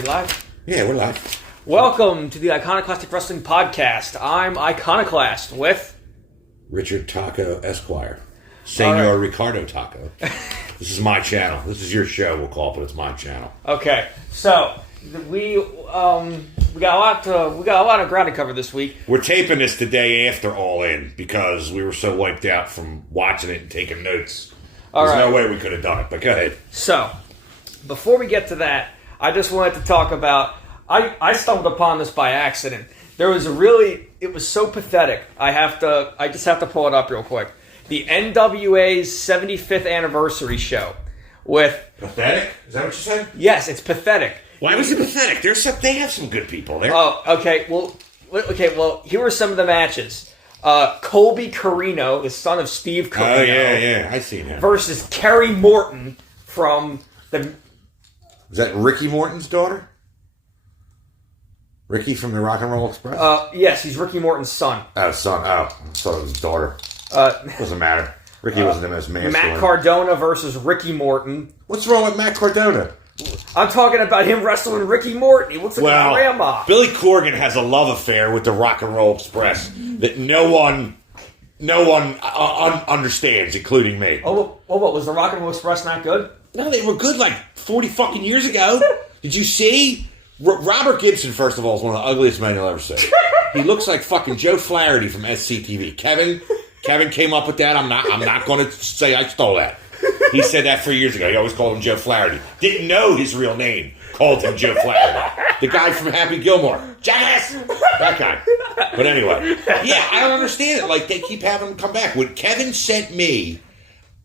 we live? Yeah, we're live. Welcome to the Iconoclastic Wrestling Podcast. I'm Iconoclast with... Richard Taco Esquire. Senor Ricardo Taco. This is my channel. This is your show, we'll call it, but it's my channel. Okay, so we got a lot of ground to cover this week. We're taping this the day after All In because we were so wiped out from watching it and taking notes. There's no way we could have done it, but go ahead. So, before we get to that, I just wanted to talk about... I stumbled upon this by accident. It was so pathetic. I just have to pull it up real quick. The NWA's 75th anniversary show with... Pathetic? Is that what you said? Yes, it's pathetic. Why was it pathetic? They have some good people there. Oh, okay. Well, here are some of the matches. Colby Carino, the son of Steve Carino. Oh, yeah. I seen him. Versus Kerry Morton from the... Is that Ricky Morton's daughter? Ricky from the Rock and Roll Express? Yes, he's Ricky Morton's son. Oh, son. Oh, I thought it was his daughter. Doesn't matter. Ricky wasn't the most masculine. Matt Cardona versus Ricky Morton. What's wrong with Matt Cardona? I'm talking about him wrestling Ricky Morton. He looks like a grandma. Billy Corgan has a love affair with the Rock and Roll Express that no one understands, including me. What was the Rock and Roll Express not good? No, they were good like 40 fucking years ago. Did you see? Robert Gibson, first of all, is one of the ugliest men you'll ever see. He looks like fucking Joe Flaherty from SCTV. Kevin came up with that. I'm not going to say I stole that. He said that 3 years ago. He always called him Joe Flaherty. Didn't know his real name. Called him Joe Flaherty. The guy from Happy Gilmore. Jackass! That guy. But anyway. Yeah, I don't understand it. Like, they keep having him come back. When Kevin sent me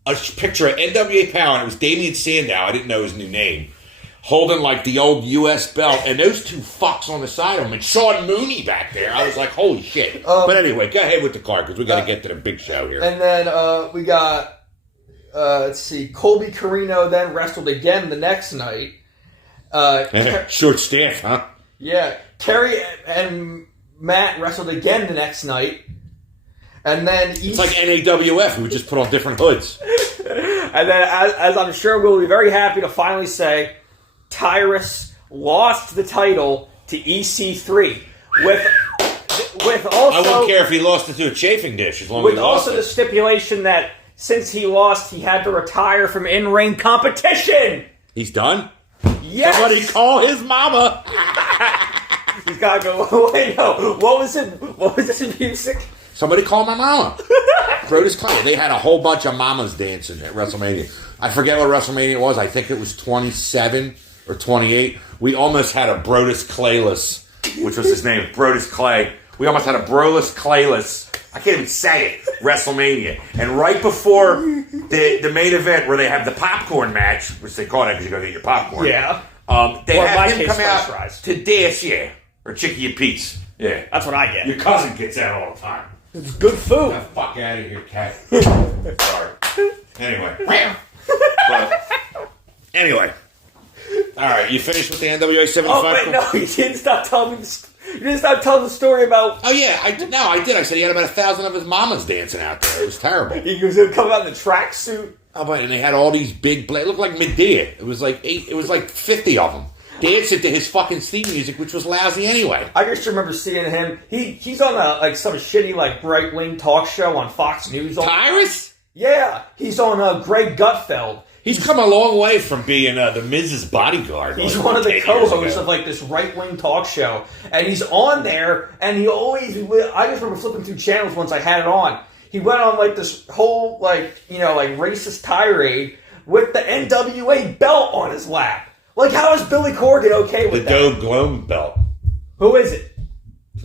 a picture of NWA Power, and it was Damian Sandow. I didn't know his new name. Holding, like, the old U.S. belt. And those two fucks on the side of him. And Sean Mooney back there. I was like, holy shit. But anyway, go ahead with the card, because we got to get to the big show here. And then we got... let's see. Colby Carino then wrestled again the next night. Short staff, huh? Yeah. Kerry and Matt wrestled again the next night. And then... It's like NAWF. We just put on different hoods. And then, as I'm sure we'll be very happy to finally say, Tyrus lost the title to EC3 with also... I wouldn't care if he lost it to a chafing dish as long as with he lost also the stipulation that since he lost, he had to retire from in-ring competition. He's done? Yes. Somebody call his mama. He's got to go. Wait, no. What was it? What was this music? Somebody call my mama. Brodus Clay. They had a whole bunch of mamas dancing at WrestleMania. I forget what WrestleMania was. I think it was 27 or 28. We almost had a Brodus Clayless, which was his name, Brodus Clay. We almost had a Brodus Clayless. I can't even say it. WrestleMania. And right before the main event where they have the popcorn match, which they call it because you go get your popcorn. Yeah. They have him come out to dance, yeah. Or Chicky a Piece. Yeah. That's what I get. Your cousin gets that all the time. It's good food. Get the fuck out of here, cat. Sorry. Anyway. Anyway. All right, you finished with the NWA 75? Oh, wait, no. You didn't stop telling me You didn't stop telling the story about... Oh, yeah. I did. I said he had about 1,000 of his mamas dancing out there. It was terrible. He was going to come out in the tracksuit. Oh, but and they had all these big... It looked like Medea. It was like 50 of them. Dancing to his fucking theme music, which was lousy anyway. I just remember seeing him. He's on some shitty right-wing talk show on Fox News. Tyrus? Yeah. He's on Greg Gutfeld. He's come a long way from being the Miz's bodyguard. He's one of the co-hosts of this right-wing talk show. And he's on there, and he always... I just remember flipping through channels once I had it on. He went on this whole, racist tirade with the NWA belt on his lap. How is Billy Corgan okay with that? The Doe Gloam belt. Who is it?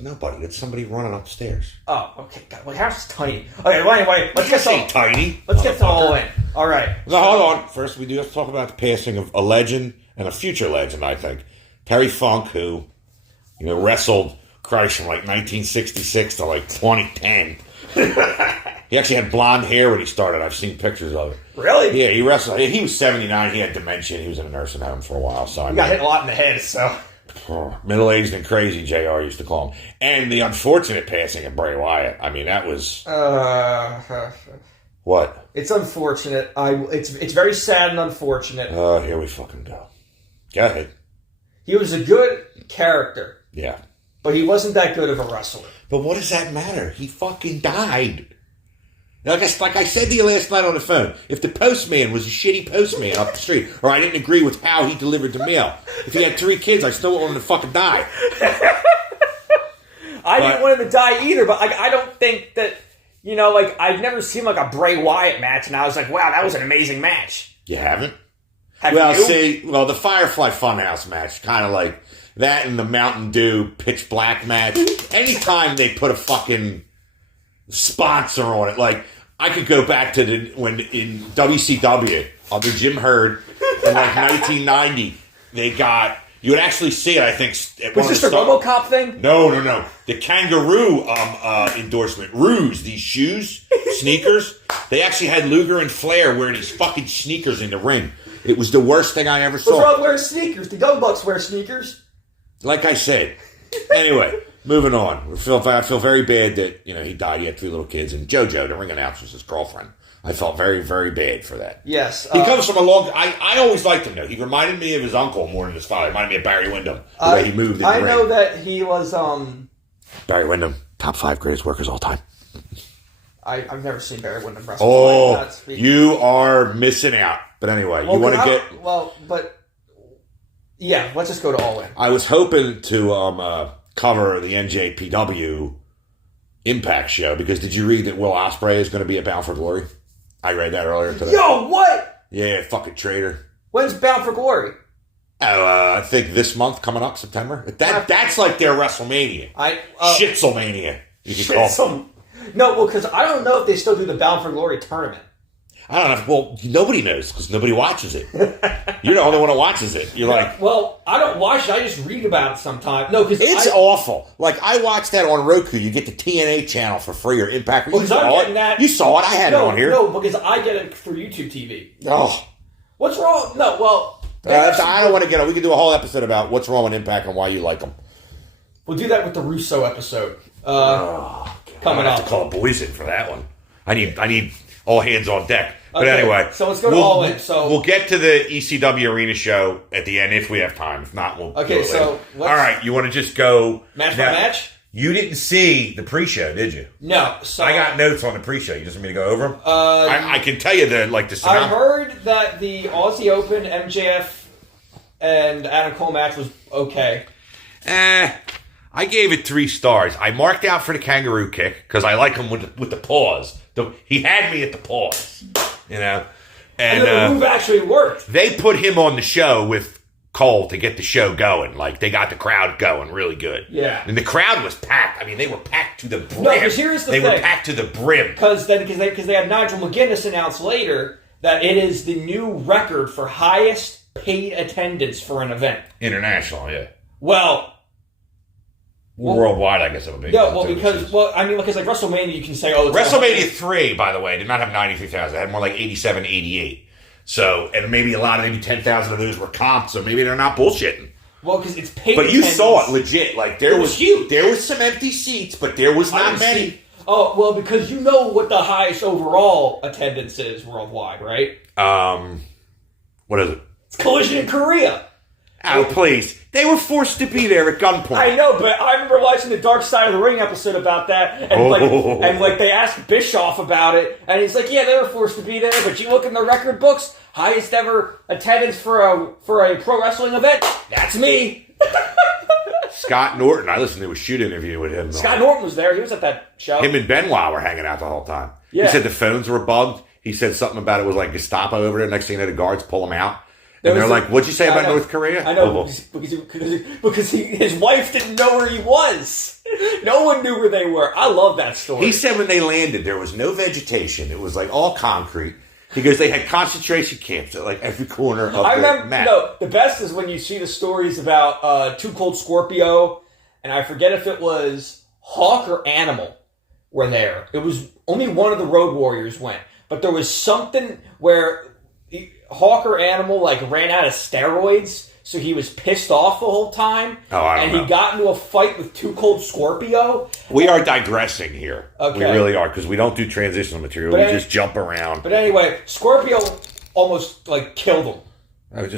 Nobody. It's somebody running upstairs. Oh, okay. God, my house is tiny. Okay, well, anyway, let's get to tiny. Let's get to all in. All right. Now, hold on. First, we do have to talk about the passing of a legend and a future legend, I think. Terry Funk, who, wrestled Christ from 1966 to 2010. He actually had blonde hair when he started. I've seen pictures of it. Really? Yeah, he wrestled. He was 79. He had dementia. He was in a nursing home for a while. So he got hit a lot in the head, so... Middle-aged and crazy, JR used to call him. And the unfortunate passing of Bray Wyatt. I mean, that was... What? It's unfortunate. It's very sad and unfortunate. Oh, here we fucking go. Go ahead. He was a good character. Yeah. But he wasn't that good of a wrestler. But what does that matter? He fucking died. Like I said to you last night on the phone, if the postman was a shitty postman up the street, or I didn't agree with how he delivered the mail, if he had 3 kids, I still want him to fucking die. I didn't want him to die either, but I don't think that, I've never seen like a Bray Wyatt match, and I was like, wow, that was an amazing match. You haven't? Have you? The Firefly Funhouse match, kind of like that, and the Mountain Dew Pitch Black match. Anytime they put a fucking sponsor on it, like I could go back to when in WCW under Jim Herd in like 1990, they got, you would actually see it, I think. Was this the RoboCop thing? No. The kangaroo endorsement. Ruse, these shoes, sneakers. They actually had Luger and Flair wearing these fucking sneakers in the ring. It was the worst thing I ever saw. What's wrong with wearing sneakers? The Young Bucks wear sneakers. Like I said. Anyway, moving on. I feel very bad that he died. He had 3 little kids, and JoJo, the ring announcer, was his girlfriend. I felt very, very bad for that. Yes. He comes from a long... I always liked him, though. He reminded me of his uncle more than his father. He reminded me of Barry Windham, the way he moved in the ring. I know that he was... Barry Windham, top 5 greatest workers all time. I've never seen Barry Windham wrestle. Oh, you are missing out. But anyway, you want to get... Well, but... Yeah, let's just go to All In. I was hoping to cover the NJPW Impact show, because did you read that Will Ospreay is going to be at Bound for Glory? I read that earlier today. Yo, what? Yeah, fucking traitor. When's Bound for Glory? I think this month coming up, September. That's like their WrestleMania. Shitzelmania. You can call it. No, well, because I don't know if they still do the Bound for Glory tournament. I don't know. Well, nobody knows because nobody watches it. You're the only one that watches it. You're like... Well, I don't watch it. I just read about it sometimes. No, because it's awful. Like, I watched that on Roku. You get the TNA channel for free, or Impact. Well, because I'm getting that. You saw it. I had it on here. No, because I get it through YouTube TV. Oh. What's wrong? No, well... I don't want to get on. We can do a whole episode about what's wrong with Impact and why you like them. We'll do that with the Russo episode. Coming up. I have to call boys in for that one. I need all hands on deck. But anyway, so let's go to All In. So we'll get to the ECW Arena show at the end if we have time. If not, we'll. Okay, so all right. You want to just go match by match? You didn't see the pre-show, did you? No. So I got notes on the pre-show. You just want me to go over them? I can tell you the synopsis. I heard that the Aussie Open MJF and Adam Cole match was okay. I gave it 3 stars. I marked out for the kangaroo kick because I like him with the paws. He had me at the paws, And the move actually worked. They put him on the show with Cole to get the show going. Like, they got the crowd going really good. Yeah. And the crowd was packed. I mean, they were packed to the brim. No, because here's the thing. They were packed to the brim. Because they had Nigel McGuinness announce later that it is the new record for highest paid attendance for an event. International, yeah. Well... worldwide, I guess it would be. Yeah, because like WrestleMania, you can say, WrestleMania 3, by the way, did not have 93,000. It had more like 87, 88. So, and maybe 10,000 of those were comped, so maybe they're not bullshitting. Well, because it's paid. But you saw it legit. Like, there was huge. There was some empty seats, but there was not many. Oh, well, because you know what the highest overall attendance is worldwide, right? What is it? It's Collision in Korea. Oh, please. They were forced to be there at gunpoint. I know, but I remember watching the Dark Side of the Ring episode about that, and they asked Bischoff about it, and he's like, yeah, they were forced to be there, but you look in the record books, highest ever attendance for a pro wrestling event, that's me. Scott Norton, I listened to a shoot interview with him. Scott Norton was there, he was at that show. Him and Benoit were hanging out the whole time. Yeah. He said the phones were bugged. He said something about it was like Gestapo over there. Next thing you know, the guards pull him out. And they're like, what'd you say about North Korea? I know, because his wife didn't know where he was. No one knew where they were. I love that story. He said when they landed, there was no vegetation. It was like all concrete. He goes, they had concentration camps at like every corner of the map. No, the best is when you see the stories about Too Cold Scorpio, and I forget if it was Hawk or Animal were there. It was only one of the Road Warriors went. But there was something where Hawk or Animal ran out of steroids, so he was pissed off the whole time. Oh, I don't know. He got into a fight with Too Cold Scorpio. We are digressing here. Okay. We really are, because we don't do transitional material. We just jump around. But anyway, Scorpio almost killed him.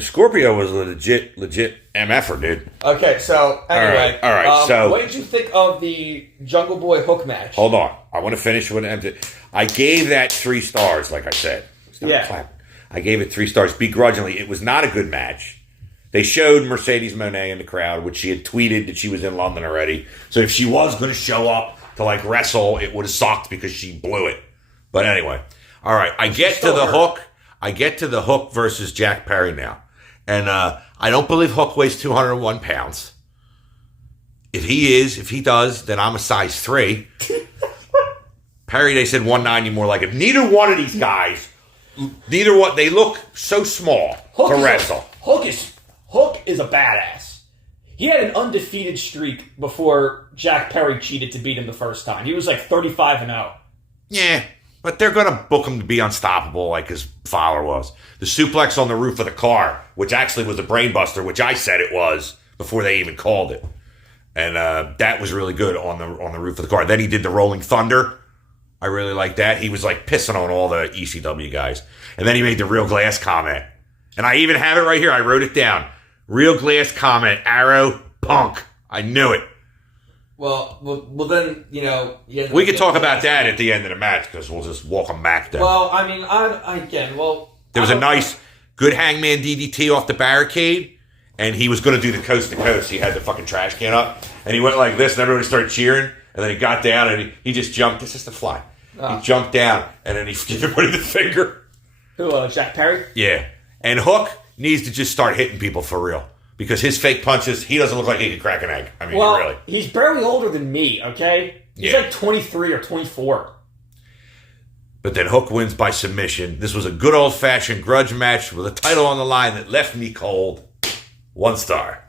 Scorpio was a legit MFer, dude. Okay, so anyway. All right. So what did you think of the Jungle Boy Hook match? Hold on. I want to finish with I gave that 3 stars, like I said. Yeah. I gave it 3 stars begrudgingly. It was not a good match. They showed Mercedes Moné in the crowd, which she had tweeted that she was in London already. So if she was going to show up to like wrestle, it would have sucked because she blew it. But anyway. All right. I get to the Hook. I get to the Hook versus Jack Perry now. And I don't believe Hook weighs 201 pounds. If he does, then I'm a size 3. Perry, they said 190 more like it. Neither one of these guys, they look so small to wrestle. Hook is a badass. He had an undefeated streak before Jack Perry cheated to beat him the first time. He was like 35-0. Yeah. But they're going to book him to be unstoppable like his father was. The suplex on the roof of the car, which actually was a brainbuster, which I said it was before they even called it. And that was really good on the roof of the car. Then he did the Rolling Thunder. I really liked that. He was like pissing on all the ECW guys. And then he made the Real Glass comment. And I even have it right here. I wrote it down. Real Glass comment, Arrow, Punk. I knew it. Well, then, Yeah, we could talk about that at the end of the match because we'll just walk them back then. Well, I mean, there was a nice, good Hangman DDT off the barricade, and he was going to do the coast to coast. He had the fucking trash can up, and he went like this, and everybody started cheering, and then he got down, and he just jumped. This is the fly. Oh. He jumped down, and then he gave everybody the finger. Who, Jack Perry? Yeah. And Hook needs to just start hitting people for real. Because his fake punches, he doesn't look like he could crack an egg. I mean, really. He's barely older than me, okay? He's like 23 or 24. But then Hook wins by submission. This was a good old-fashioned grudge match with a title on the line that left me cold. 1 star.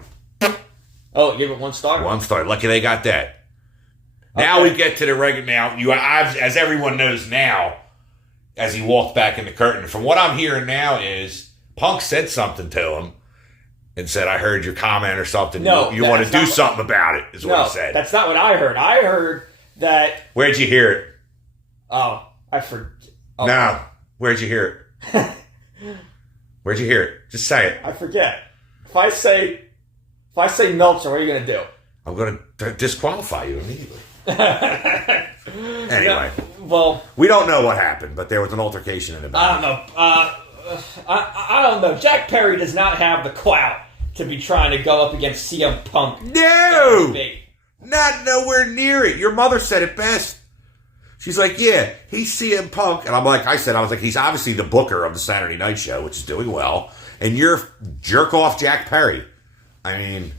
Oh, you gave it 1 star? 1 star. Lucky they got that. Now we get to the regular. Now, as everyone knows now, as he walked back in the curtain, from what I'm hearing now is Punk said something to him. And said, I heard your comment or something. No, you want to do something about it, is what he said. That's not what I heard. I heard that... Where'd you hear it? Oh, I forget. Oh. No. Where'd you hear it? Where'd you hear it? Just say it. I forget. If I say Meltzer, what are you going to do? I'm going to disqualify you immediately. Anyway. Well... We don't know what happened, but there was an altercation in the back. I don't know. I don't know. Jack Perry does not have the clout to be trying to go up against CM Punk. No! Not nowhere near it. Your mother said it best. She's like, yeah, he's CM Punk. And I was like, he's obviously the booker of the Saturday Night Show, which is doing well. And you're jerk off Jack Perry. I mean...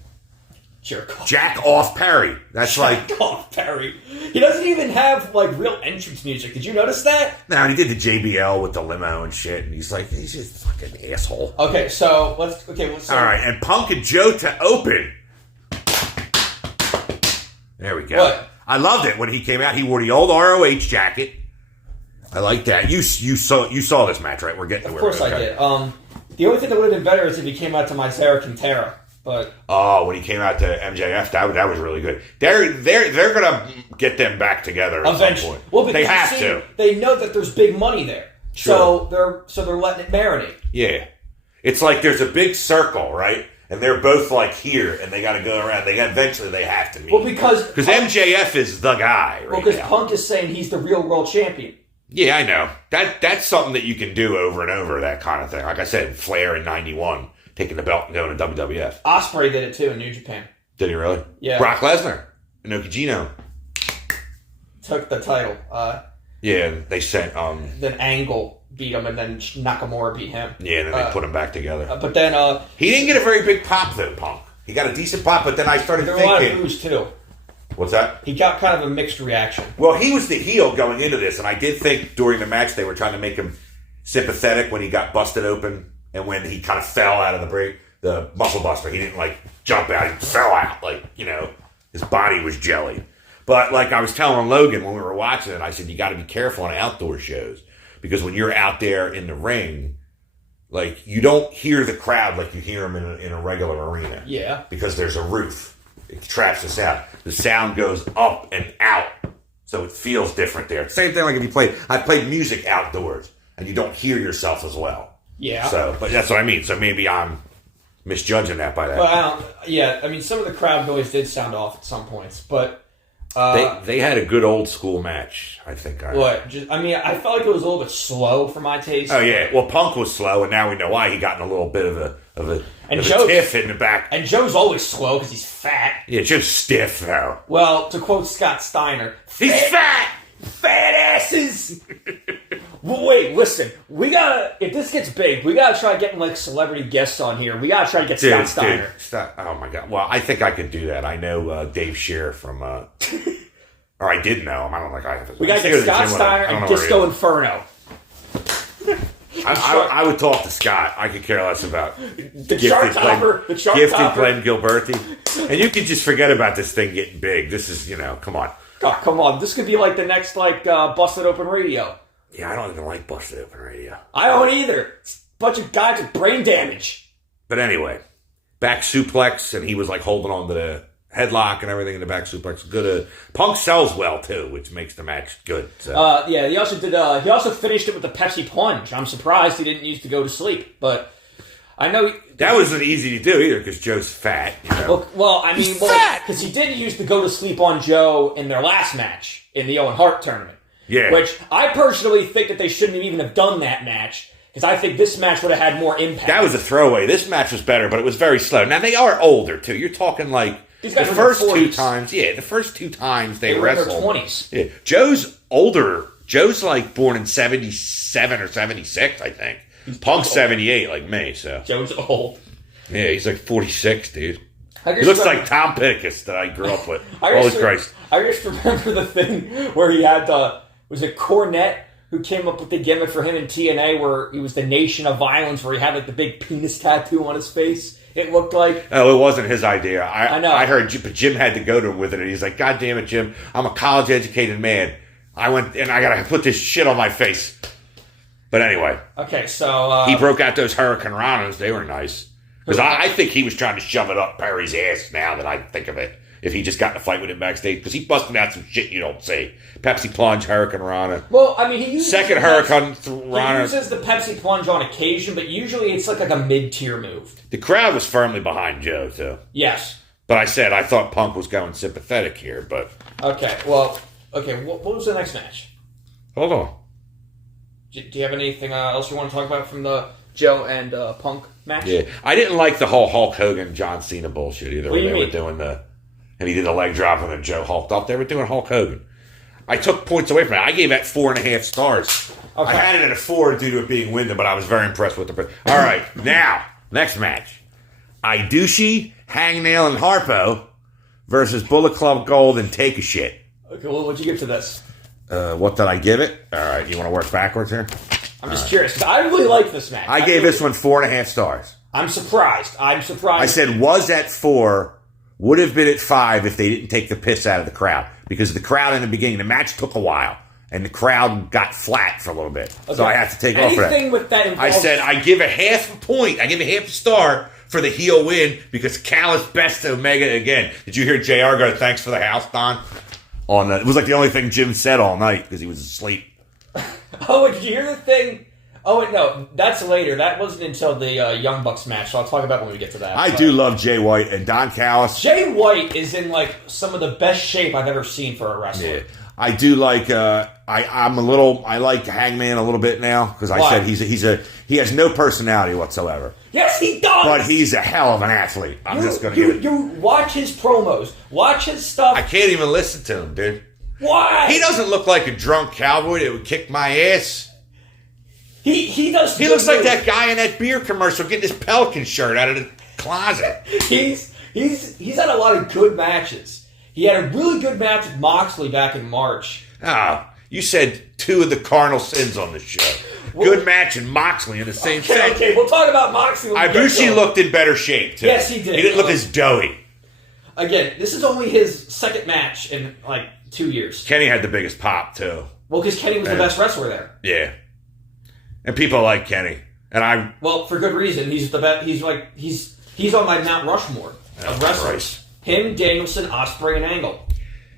Jack off Perry. That's Jack off Perry. He doesn't even have real entrance music. Did you notice that? No, and he did the JBL with the limo and shit, and he's just a fucking asshole. Okay, so let's. All right, and Punk and Joe to open. There we go. What? I loved it when he came out. He wore the old ROH jacket. I like that. You saw this match, right? We're getting. Of course, I did. The only thing that would have been better is if he came out to my Sarah Quintero. But when he came out to MJF, that was really good. They're gonna get them back together at some point. Well, they have to. They know that there's big money there, sure. so they're letting it marinate. Yeah, it's like there's a big circle, right? And they're both here, and they got to go around. Eventually they have to meet. Well, because MJF is the guy. Right because Punk is saying he's the real world champion. Yeah, I know that's something that you can do over and over. That kind of thing. Like I said, Flair in '91. Taking the belt and going to WWF. Ospreay did it too in New Japan. Did he really? Yeah. Brock Lesnar. Inoki Jino. Took the title. Yeah, they sent... Then Angle beat him, and then Nakamura beat him. Yeah, and then they put him back together. But then... he didn't get a very big pop, though, Punk. He got a decent pop, but then I started thinking... There were a lot of boos, too. What's that? He got kind of a mixed reaction. Well, he was the heel going into this, and I did think during the match they were trying to make him sympathetic when he got busted open. And when he kind of fell out of the muscle buster, he didn't jump out. He fell out. His body was jelly. But I was telling Logan when we were watching it, I said, you got to be careful on outdoor shows. Because when you're out there in the ring, you don't hear the crowd like you hear them in a regular arena. Yeah. Because there's a roof. It traps the sound. The sound goes up and out. So it feels different there. Same thing if you I played music outdoors. And you don't hear yourself as well. Yeah. So, but that's what I mean. So maybe I'm misjudging that by that. Well, I mean, some of the crowd noise did sound off at some points, but they had a good old school match, I think. I felt like it was a little bit slow for my taste. Oh yeah, well, Punk was slow, and now we know why. He got in a little bit of a tiff in the back. And Joe's always slow because he's fat. Yeah, Joe's stiff though. Well, to quote Scott Steiner, he's fat asses. Wait, listen. If this gets big, we gotta try getting like celebrity guests on here. We gotta try to get Scott Steiner. Oh my god. Well, I think I could do that. I know Dave Scheer from or I did know him. I don't think I have. We gotta get Scott Steiner and Disco Inferno. I would talk to Scott. I could care less about the Shark Topper. Gifted Glenn Gilberti. And you can just forget about this thing getting big. This is, come on. Oh, come on. This could be like the next Busted Open Radio. Yeah, I don't even like Busted Open Radio. I don't either. It's a bunch of guys with brain damage. But anyway, back suplex, and he was like holding on to the headlock and everything in the back suplex. Good. Punk sells well too, which makes the match good. So. Yeah, he also did. He also finished it with the Pepsi plunge. I'm surprised he didn't use to go to sleep, but I know that wasn't easy to do either because Joe's fat. Because he did use to go to sleep on Joe in their last match in the Owen Hart tournament. Yeah, which I personally think that they shouldn't even have done that match. Because I think this match would have had more impact. That was a throwaway. This match was better, but it was very slow. Now, they are older, too. You're talking like the first two times. Yeah, the first two times they wrestled. They were in their 20s. Yeah. Joe's older. Joe's like born in 77 or 76, I think. Punk's 78 like me, so. Joe's old. Yeah, he's like 46, dude. He looks like Tom Pittacus that I grew up with. Holy Christ. I just remember the thing where he had was it Cornette who came up with the gimmick for him in TNA where he was the Nation of Violence, where he had like the big penis tattoo on his face, it looked like. Oh, it wasn't his idea. I know. I heard, but Jim had to go to him with it, and he's like, God damn it, Jim, I'm a college-educated man. I went, and I gotta put this shit on my face. But anyway. Okay, so. He broke out those Hurricane Ranas. They were nice. Because I think he was trying to shove it up Perry's ass now that I think of it. If he just got in a fight with him backstage. Because he busted out some shit you don't see. Pepsi Plunge, Hurricane Rana. Well, I mean, he uses Second Hurricane Rana. He uses the Pepsi Plunge on occasion, but usually it's like a mid-tier move. The crowd was firmly behind Joe, too. Yes. But I thought Punk was going sympathetic here, but... Okay, well, what was the next match? Hold on. Do you have anything else you want to talk about from the Joe and Punk match? Yeah, I didn't like the whole Hulk Hogan, John Cena bullshit either. What do you mean? Were doing and he did a leg drop and then Joe hulked up. They were doing Hulk Hogan. I took points away from it. I gave that 4.5 stars. Okay. I had it at a 4 due to it being Wyndham, but I was very impressed with it. All right, now, next match. Idushi, Hangnail, and Harpo versus Bullet Club Gold and Take a Shit. Okay, well, what'd you give to this? What did I give it? All right, you want to work backwards here? I'm just curious, because I really like this match. I gave this one 4.5 stars. I'm surprised. I said was at 4, would have been at 5 if they didn't take the piss out of the crowd. Because the crowd in the beginning, the match took a while, and the crowd got flat for a little bit. Okay. So I have to take off for that. Anything with that involves... I said I give a half a point. I give a half a star for the heel win because Callis best Omega again. Did you hear JR go, thanks for the house, Don? It was like the only thing Jim said all night because he was asleep. Oh, did you hear the thing? Oh, wait, no. That's later. That wasn't until the Young Bucks match, so I'll talk about when we get to that. I do love Jay White and Don Callis. Jay White is in, some of the best shape I've ever seen for a wrestler. Yeah. I do like, I like Hangman a little bit now, because I said he has no personality whatsoever. Yes, he does! But he's a hell of an athlete. I'm just going to give it. You watch his promos. Watch his stuff. I can't even listen to him, dude. Why? He doesn't look like a drunk cowboy that would kick my ass. He does. He looks like that guy in that beer commercial getting his Pelican shirt out of the closet. He's had a lot of good matches. He had a really good match with Moxley back in March. Oh, you said 2 of the cardinal sins on the show. Good match and Moxley in the same set. Okay, we'll talk about Moxley. Ibushi looked in better shape, too. Yes, he did. He didn't look as doughy. Again, this is only his second match in, 2 years. On had the biggest pop, too. Well, because Kenny was the best wrestler there. Yeah. And people like Kenny. Well, for good reason. He's the best. He's on my Mount Rushmore of wrestlers. Christ. Him, Danielson, Ospreay, and Angle.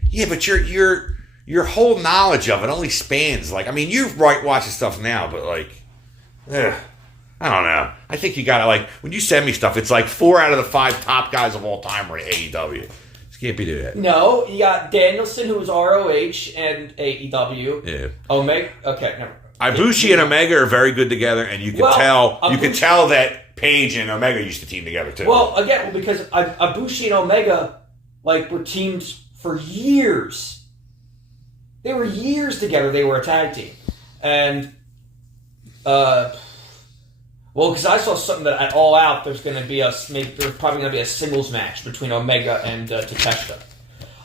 Yeah, but your whole knowledge of it only spans you're watching stuff now, but I don't know. I think you gotta like when you send me stuff, it's like 4 out of the 5 top guys of all time are in AEW. Just can't be doing that. No, you got Danielson, who was ROH and AEW. Yeah. Omega. Okay, never. Ibushi and Omega are very good together, and you can tell that Paige and Omega used to team together too. Well, again, because Ibushi and Omega were teams for years. They were years together. They were a tag team, and because I saw something that at All Out, there's probably going to be a singles match between Omega and Takeshita.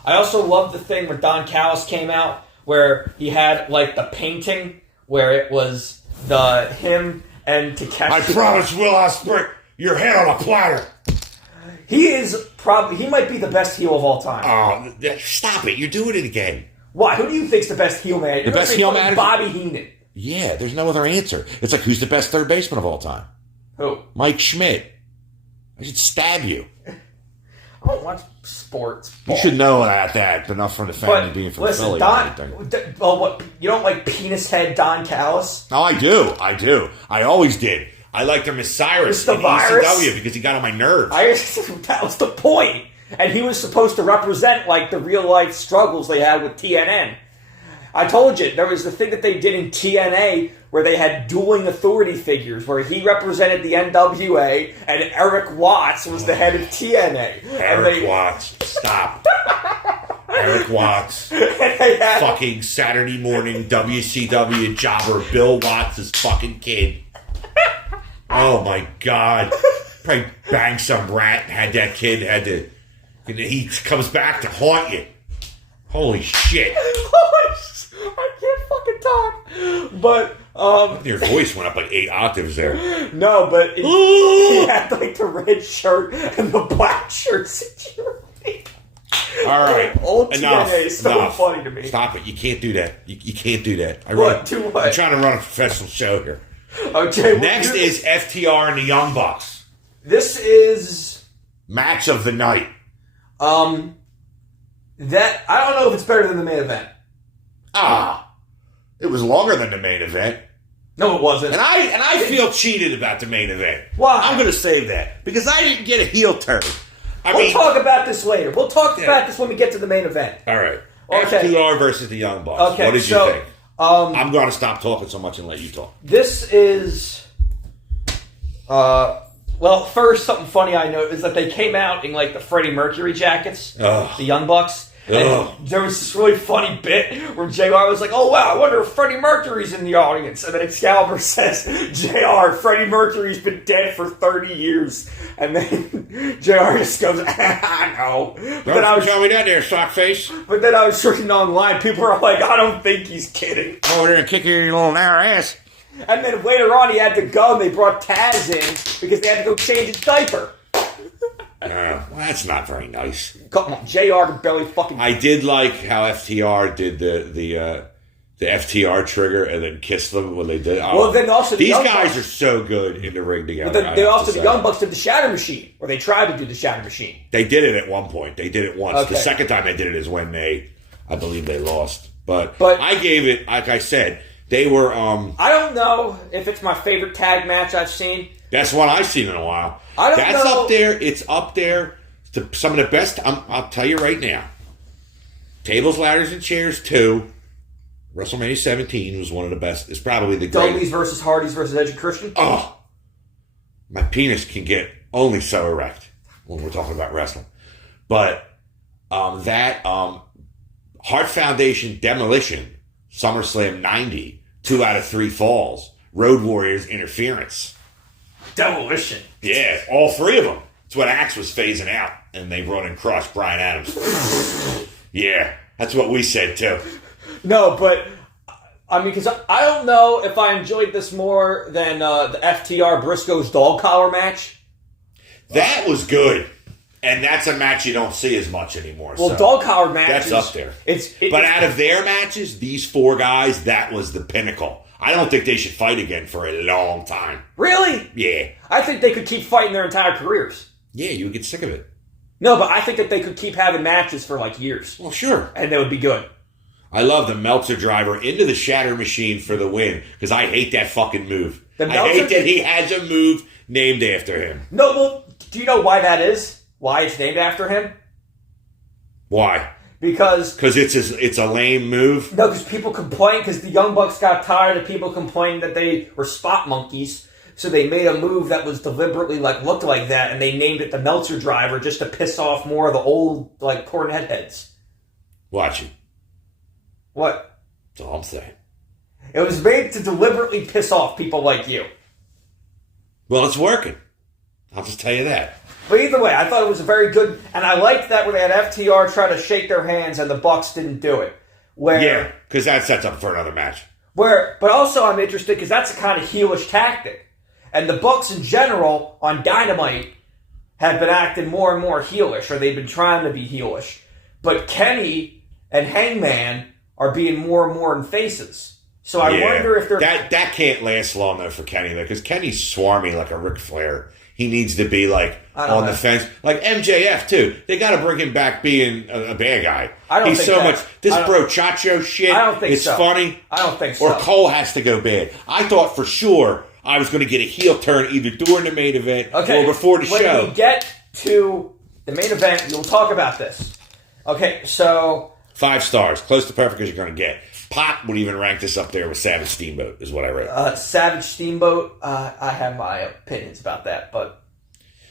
I also love the thing when Don Callis came out, where he had like the painting, where it was him and Takeshita. I promise, Will Ospreay, your head on a platter. He might be the best heel of all time. Oh, stop it! You're doing it again. Why? Who do you think's the best heel man? The best heel man? Bobby Heenan. Yeah, there's no other answer. It's like, who's the best third baseman of all time? Who? Mike Schmidt. I should stab you. I don't watch sports. You should know that enough from the family being from Philly. You don't like penis head Don Callis? No, I do. I always did. I liked him as Cyrus in ECW because he got on my nerves. That was the point. And he was supposed to represent like the real life struggles they had with TNN. I told you, there was the thing that they did in TNA where they had dueling authority figures, where he represented the NWA and Eric Watts was the head of TNA. Eric Watts. Stop. Eric Watts. Fucking Saturday morning WCW jobber Bill Watts' fucking kid. Oh my God. Probably banged some rat, had that kid, he comes back to haunt you. Holy shit. I can't fucking talk. But, your voice went up like 8 octaves there. No, but he had like the red shirt and the black shirt situation. All right. Old TNA is so funny to me. Stop it. You can't do that. You can't do that. What? I'm trying to run a professional show here. Okay. Next is FTR and the Young Bucks. This is... match of the night. That I don't know if it's better than the main event. It was longer than the main event. No, it wasn't. And I feel cheated about the main event. Why? I'm going to save that because I didn't get a heel turn. We'll talk about this later. We'll talk about this when we get to the main event. All right. Okay. FTR versus the Young Bucks. Okay. What did you think? I'm going to stop talking so much and let you talk. This is, well, first something funny I know is that they came out in like the Freddie Mercury jackets, the Young Bucks. And there was this really funny bit where JR was like, "Oh wow, I wonder if Freddie Mercury's in the audience." And then Excalibur says, "JR, Freddie Mercury's been dead for 30 years." And then JR just goes, "I know." But then I was tell me that there, sockface. But then I was searching online. People were like, "I don't think he's kidding." Over there and kick your little narrow ass. And then later on, he had to go, and they brought Taz in because they had to go change his diaper. Well, that's not very nice. Come on, JR can barely fucking... I did like how FTR did the FTR trigger and then kissed them when they did. Well, then also these guys are so good in the ring together. But then the Young Bucks did the Shatter Machine, or they tried to do the Shatter Machine. They did it at one point. They did it once. Okay. The second time they did it is when I believe they lost. But I gave it, like I said, they were... I don't know if it's my favorite tag match I've seen. That's one I've seen in a while. That's up there. It's up there to some of the best. I'll tell you right now. Tables, Ladders, and Chairs 2. WrestleMania 17 was one of the best. It's probably the greatest. Dudley's versus Hardy's versus Edge and Christian. Oh, my penis can get only so erect when we're talking about wrestling. But Heart Foundation Demolition, SummerSlam 90, 2 out of 3 falls, Road Warriors Interference. Demolition. Yeah, all 3 of them. It's when Axe was phasing out and they brought in Crush, Brian Adams. Yeah, that's what we said too. No, but I mean, because I don't know if I enjoyed this more than the FTR Briscoe's dog collar match. That was good, and that's a match you don't see as much anymore. Well, so dog collar matches, that's up there. But out of their matches, these 4 guys, that was the pinnacle. I don't think they should fight again for a long time. Really? Yeah. I think they could keep fighting their entire careers. Yeah, you would get sick of it. No, but I think that they could keep having matches for like years. Well, sure. And they would be good. I love the Meltzer driver into the Shatter Machine for the win because I hate that fucking move. I hate that he has a move named after him. No, well, do you know why that is? Why it's named after him? Why? Because it's a lame move? No, because people complain, because the Young Bucks got tired of people complaining that they were spot monkeys, so they made a move that was deliberately looked like that, and they named it the Meltzer Driver just to piss off more of the old Cornette heads. Watch it. What? That's all I'm saying. It was made to deliberately piss off people like you. Well, it's working. I'll just tell you that. But either way, I thought it was a very good, and I liked that when they had FTR try to shake their hands and the Bucks didn't do it. Yeah, because that sets up for another match. But also I'm interested because that's a kind of heelish tactic. And the Bucks in general on Dynamite have been acting more and more heelish, or they've been trying to be heelish. But Kenny and Hangman are being more and more in faces. So I wonder if they're... That can't last long, though, for Kenny, because Kenny's swarmy like a Ric Flair. He needs to be, on the fence. Like MJF, too. They got to bring him back being a bad guy. I don't think so much... This brochacho shit, I don't think it's funny. I don't think so. Or Cole has to go bad. I thought for sure I was going to get a heel turn either during the main event or before the show. When we get to the main event, we'll talk about this. Okay, so... 5 stars. Close to perfect as you're going to get. Pop would even rank this up there with Savage Steamboat, is what I read. Savage Steamboat, I have my opinions about that, but...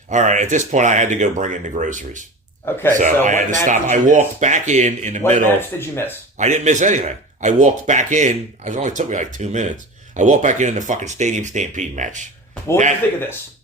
All right, at this point, I had to go bring in the groceries. Okay, so I had to stop. I walked back in the middle. What match did you miss? I didn't miss anything. I walked back in. It only took me 2 minutes. I walked back in the fucking Stadium Stampede match. Well, what did you think of this?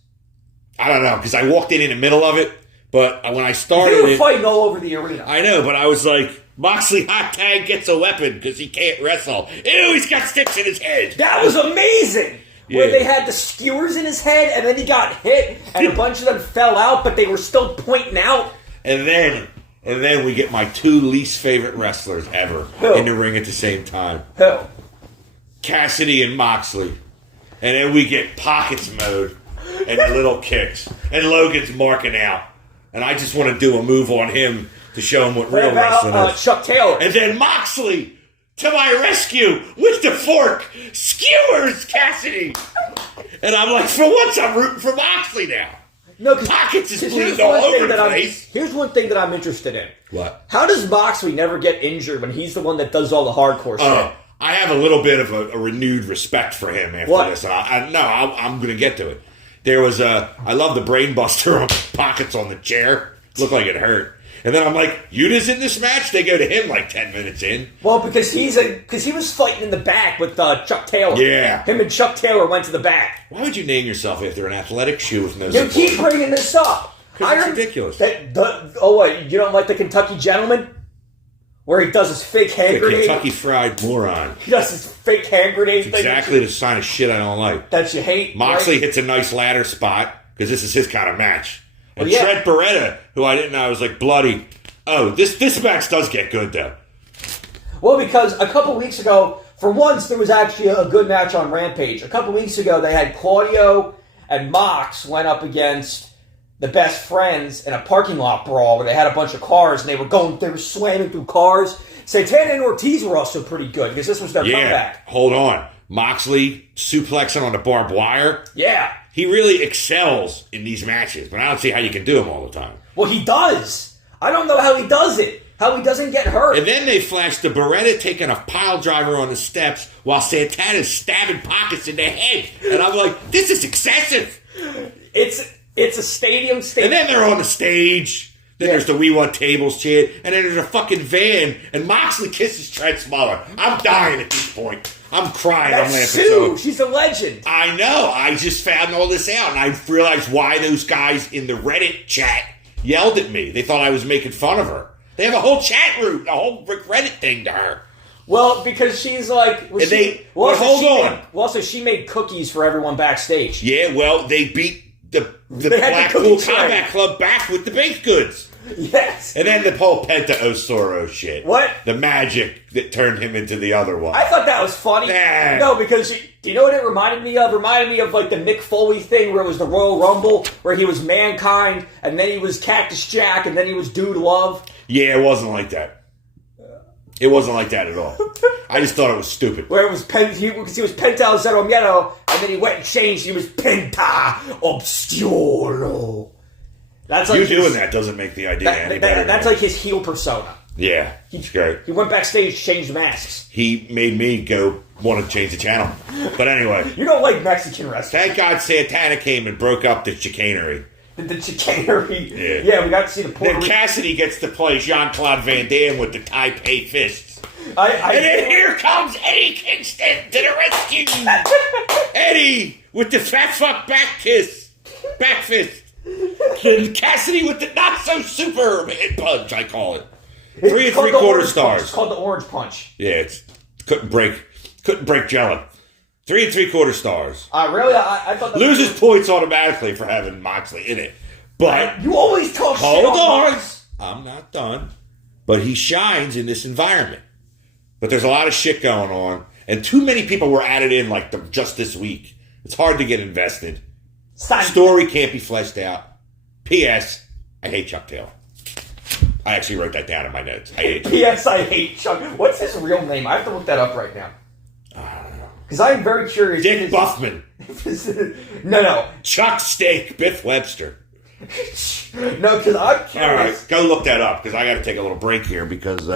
I don't know, because I walked in the middle of it, but when I started they were fighting all over the arena. I know, but I was like... Moxley hot tag gets a weapon because he can't wrestle. Ew, he's got sticks in his head. That was amazing. Yeah. Where they had the skewers in his head and then he got hit and a bunch of them fell out, but they were still pointing out. And then we get my 2 least favorite wrestlers ever in the ring at the same time. Who? Cassidy and Moxley. And then we get Pockets mode and the little kicks. And Logan's marking out. And I just want to do a move on him to show him what real wrestling is. Chuck Taylor. And then Moxley to my rescue with the fork. Skewers, Cassidy. And I'm like, for once I'm rooting for Moxley now. No, because Pockets is bleeding all over the place. Here's one thing that I'm interested in. What? How does Moxley never get injured when he's the one that does all the hardcore shit? I have a little bit of a renewed respect for him after this. I'm going to get to it. There was I love the brain buster on Pockets on the chair. Looked like it hurt. And then I'm like, Yuta's in this match? They go to him 10 minutes in. Well, because he was fighting in the back with Chuck Taylor. Yeah. Him and Chuck Taylor went to the back. Why would you name yourself after an athletic shoe with no You support? keep bringing this up. Because it's ridiculous. What, you don't like the Kentucky Gentleman? Where he does his fake hand grenade? Kentucky Fried Moron. He does his fake hand grenade thing. Exactly the sign of shit I don't like. That you hate. Moxley hits a nice ladder spot, because this is his kind of match. And Well, Trent Beretta, who I didn't know, I was like, bloody. Oh, this match does get good, though. Well, because a couple weeks ago, for once, there was actually a good match on Rampage. A couple weeks ago, they had Claudio and Mox went up against the Best Friends in a parking lot brawl where they had a bunch of cars and they were slamming through cars. Santana and Ortiz were also pretty good because this was their comeback. Hold on. Moxley suplexing on the barbed wire. Yeah. He really excels in these matches, but I don't see how you can do them all the time. Well, he does. I don't know how he does it. How he doesn't get hurt. And then they flash the Beretta taking a pile driver on the steps while Santana's stabbing Pockets in the head. And I'm like, this is excessive. It's a stadium stage. And then they're on the stage. Then there's the We Want Tables chant. And then there's a fucking van. And Moxley kisses Trent Smaller. I'm dying at this point. I'm crying. That's I'm laughing. Sue. She's a legend. I know. I just found all this out. And I realized why those guys in the Reddit chat yelled at me. They thought I was making fun of her. They have a whole chat room, a whole Reddit thing to her. Well, because she's like... hold on. Also, she made cookies for everyone backstage. Yeah, well, they beat the Blackpool Combat Club back with the baked goods. Yes. And then the whole Penta Osoro shit. What? The magic that turned him into the other one. I thought that was funny. Nah. No, because do you know what it reminded me of? It reminded me of like the Mick Foley thing where it was the Royal Rumble, where he was Mankind, and then he was Cactus Jack, and then he was Dude Love. Yeah, it wasn't like that. It wasn't like that at all. I just thought it was stupid. Where it was he was Penta Zero Miedo, and then he went and changed. He was Penta Obscuro. That's like you doing that doesn't make the idea any better. That's like his heel persona. Yeah, it's great. He went backstage, changed masks. He made me go want to change the channel. But anyway. You don't like Mexican wrestling. Thank God Santana came and broke up the chicanery. The chicanery. Yeah, we got to see the Puerto Then Cassidy gets to play Jean-Claude Van Damme with the Taipei fists. And then here comes Eddie Kingston to the rescue. Eddie with the fat fuck back fist. And Cassidy with the not so Superman punch, I call it. 3 3/4 stars. It's called the Orange Punch. Yeah, couldn't break Jello. 3 3/4 stars. Really? I thought that loses points automatically for having Moxley in it. But you always talk shit. Hold on, I'm not done. But he shines in this environment. But there's a lot of shit going on, and too many people were added in just this week. It's hard to get invested. Story can't be fleshed out. P.S. I hate Chuck Taylor. I actually wrote that down in my notes. I hate P.S. I hate Chuck. What's his real name? I have to look that up right now. I don't know. Because I'm very curious. Dick Buffman. No. Chuck Steak, Biff Webster. No, because I'm curious. All right, go look that up because I got to take a little break here because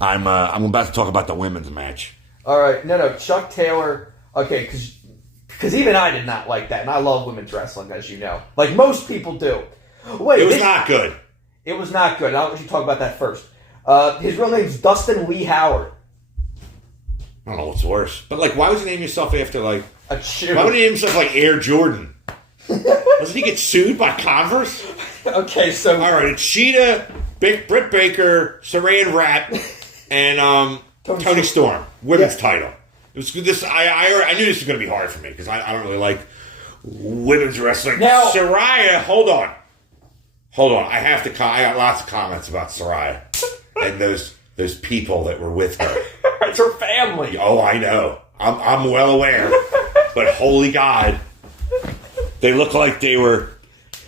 I'm about to talk about the women's match. All right, no, Chuck Taylor. Okay, because even I did not like that, and I love women's wrestling, as you know, like most people do. Wait, it was not good. It was not good. I'll let you talk about that first. His real name's Dustin Lee Howard. I don't know what's worse, but why would you name yourself after a shoe? Why would you name yourself Air Jordan? Doesn't he get sued by Converse? Okay, so all right, it's Sheeta, Britt Baker, Saran Wrap, and Tony Storm, women's title. It was this. I knew this was going to be hard for me because I don't really like women's wrestling. Now, Saraya, hold on. I got lots of comments about Saraya and those people that were with her. It's her family. Oh, I know. I'm well aware. But holy God. They look like they were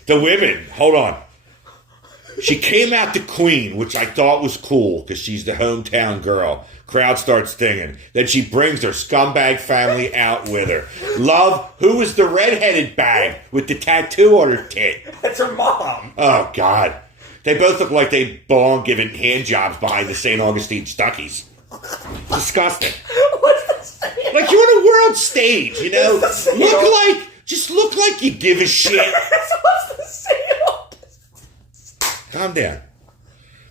the women. Hold on. She came out to Queen, which I thought was cool because she's the hometown girl. Crowd starts singing. Then she brings her scumbag family out with her. Love, who was the redheaded bag with the tattoo on her tit? That's her mom. Oh, God. They both look like they belong giving hand jobs behind the St. Augustine Stuckies. Disgusting. What's the same? Like you're on a world stage, you know? Look like you give a shit. What's the same? Calm down.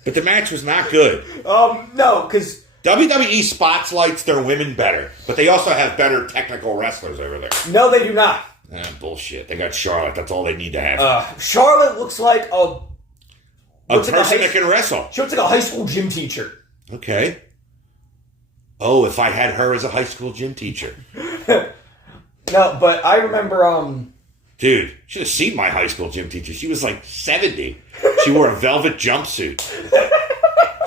But the match was not good. No, because WWE spotlights their women better, but they also have better technical wrestlers over there. No, they do not. Bullshit. They got Charlotte. That's all they need to have. Charlotte looks like a person that can wrestle. She looks like a high school gym teacher. Okay. Oh, if I had her as a high school gym teacher. No, but I remember, Dude, should have seen my high school gym teacher. She was 70. She wore a velvet jumpsuit.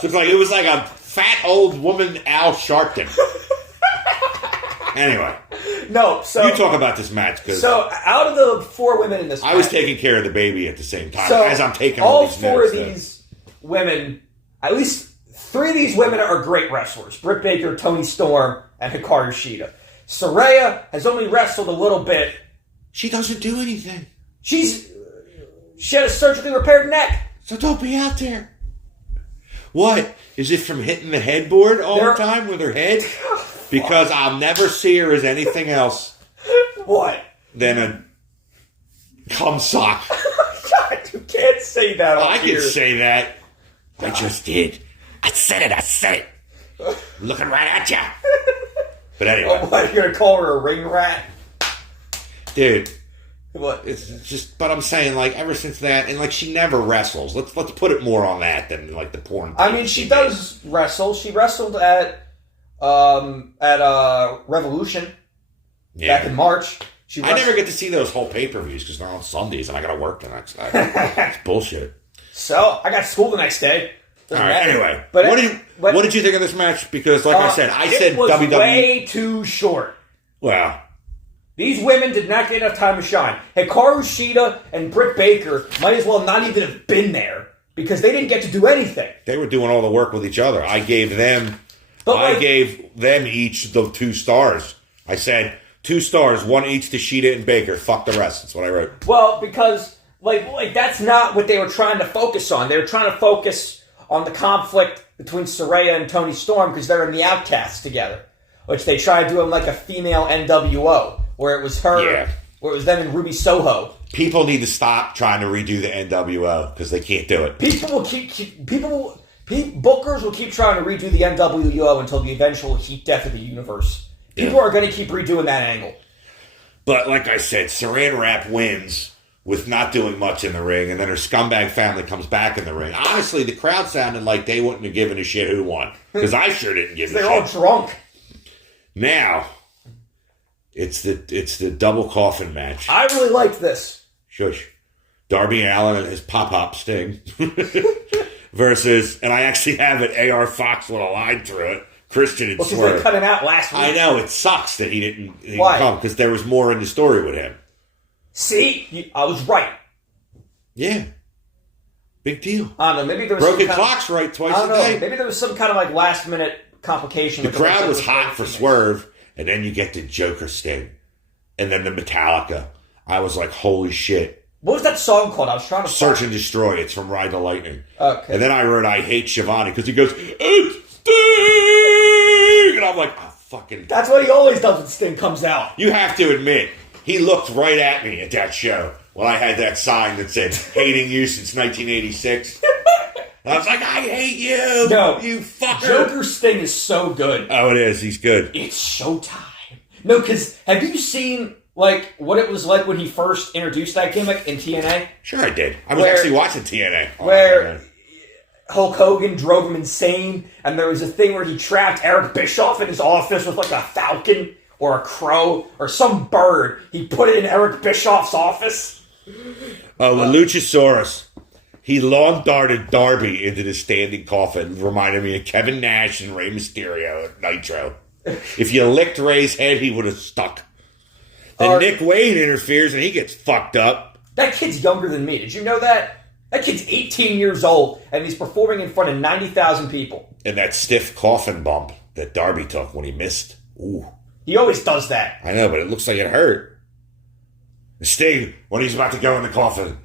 It was like a fat old woman Al Sharpton. Anyway. No, so... You talk about this match. So, out of the 4 women in this match... I was taking care of the baby at the same time as I'm taking all these four of these women, at least 3 of these women are great wrestlers. Britt Baker, Toni Storm, and Hikaru Shida. Saraya has only wrestled a little bit. She doesn't do anything. She had a surgically repaired neck. So don't be out there. What? Is it from hitting the headboard all the time with her head? Because I'll never see her as anything else. What? Than a cum sock. God, you can't say that on I here. can say that. I just did. I said it. Looking right at you. But anyway. Oh, what, you're going to call her a ring rat? Dude. What? It's just, but I'm saying, ever since that, and, she never wrestles. Let's put it more on that than, the porn. I mean, she does wrestle. She wrestled at Revolution back in March. I never get to see those whole pay-per-views because they're on Sundays and I got to work the next day. It's bullshit. So, I got school the next day. All right, anyway. But what did you think of this match? Because, I said, it was WWE... way too short. Well... These women did not get enough time to shine. Hikaru Shida and Britt Baker might as well not even have been there. because they didn't get to do anything. They were doing all the work with each other. I gave them each the 2 stars. I said 2 stars, 1 each to Sheeta and Baker. Fuck the rest. That's what I wrote. Well, because like that's not what they were trying to focus on. They were trying to focus on the conflict between Saraya and Toni Storm because they're in the Outcasts together, which they tried doing like a female NWO, where it was her, where it was them and Ruby Soho. People need to stop trying to redo the NWO because they can't do it. Bookers will keep trying to redo the NWO until the eventual heat death of the universe. People are going to keep redoing that angle. But like I said, Saran Wrap wins with not doing much in the ring, and then her scumbag family comes back in the ring. Honestly, the crowd sounded like they wouldn't have given a shit who won. Because I sure didn't give a shit. They're all drunk. Now, it's the double coffin match. I really liked this. Shush. Darby Allin and his pop-up Sting. Versus, and I actually have it, AR Fox with a line through it. Christian and Swerve. Because they cut him out last week. I know, it sucks that he didn't come, because there was more in the story with him. See? I was right. Yeah. Big deal. I don't know, maybe there was Broken clock's right twice a day. Maybe there was some kind of like last minute complication. The crowd was hot for Swerve, and then you get the Joker Sting. And then the Metallica. I was like, holy shit. What was that song called? I was trying to Search and Destroy. It's from Ride the Lightning. Okay. And then I wrote I Hate Shivani because he goes, it's Sting! And I'm like, oh, fucking... That's what he always does when Sting comes out. You have to admit, he looked right at me at that show when I had that sign that said, hating you since 1986. And I was like, I hate you! No. You fucker! Joker Sting is so good. Oh, it is. He's good. It's showtime. No, because have you seen... like, what it was like when he first introduced that gimmick in TNA? Sure I did. I was actually watching TNA. Where Hulk Hogan drove him insane, and there was a thing where he trapped Eric Bischoff in his office with like a falcon or a crow or some bird. He put it in Eric Bischoff's office. Oh, the Luchasaurus. He long darted Darby into the standing coffin. Reminded me of Kevin Nash and Rey Mysterio at Nitro. If you licked Ray's head, he would have stuck. Then Nick Wayne interferes and he gets fucked up. That kid's younger than me. Did you know that? That kid's 18 years old and he's performing in front of 90,000 people. And that stiff coffin bump that Darby took when he missed. Ooh. He always does that. I know, but it looks like it hurt. Sting, when he's about to go in the coffin.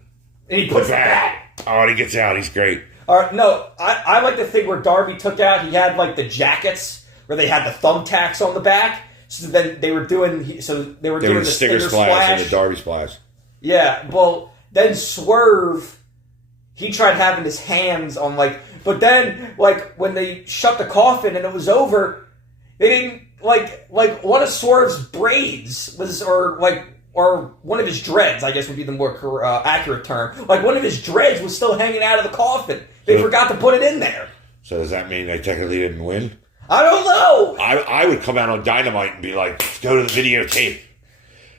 And he puts it back. Oh, and he gets out. He's great. No, I like the thing where Darby took out, he had like the jackets where they had the thumbtacks on the back. So then they were doing the Stinger Splash and the Darby Splash. Yeah, well, then Swerve, he tried having his hands on but then when they shut the coffin and it was over, they didn't like one of Swerve's braids was or one of his dreads, I guess would be the more accurate term. Like one of his dreads was still hanging out of the coffin. They forgot to put it in there. So does that mean they technically didn't win? I don't know. I would come out on Dynamite and be like, let's go to the videotape.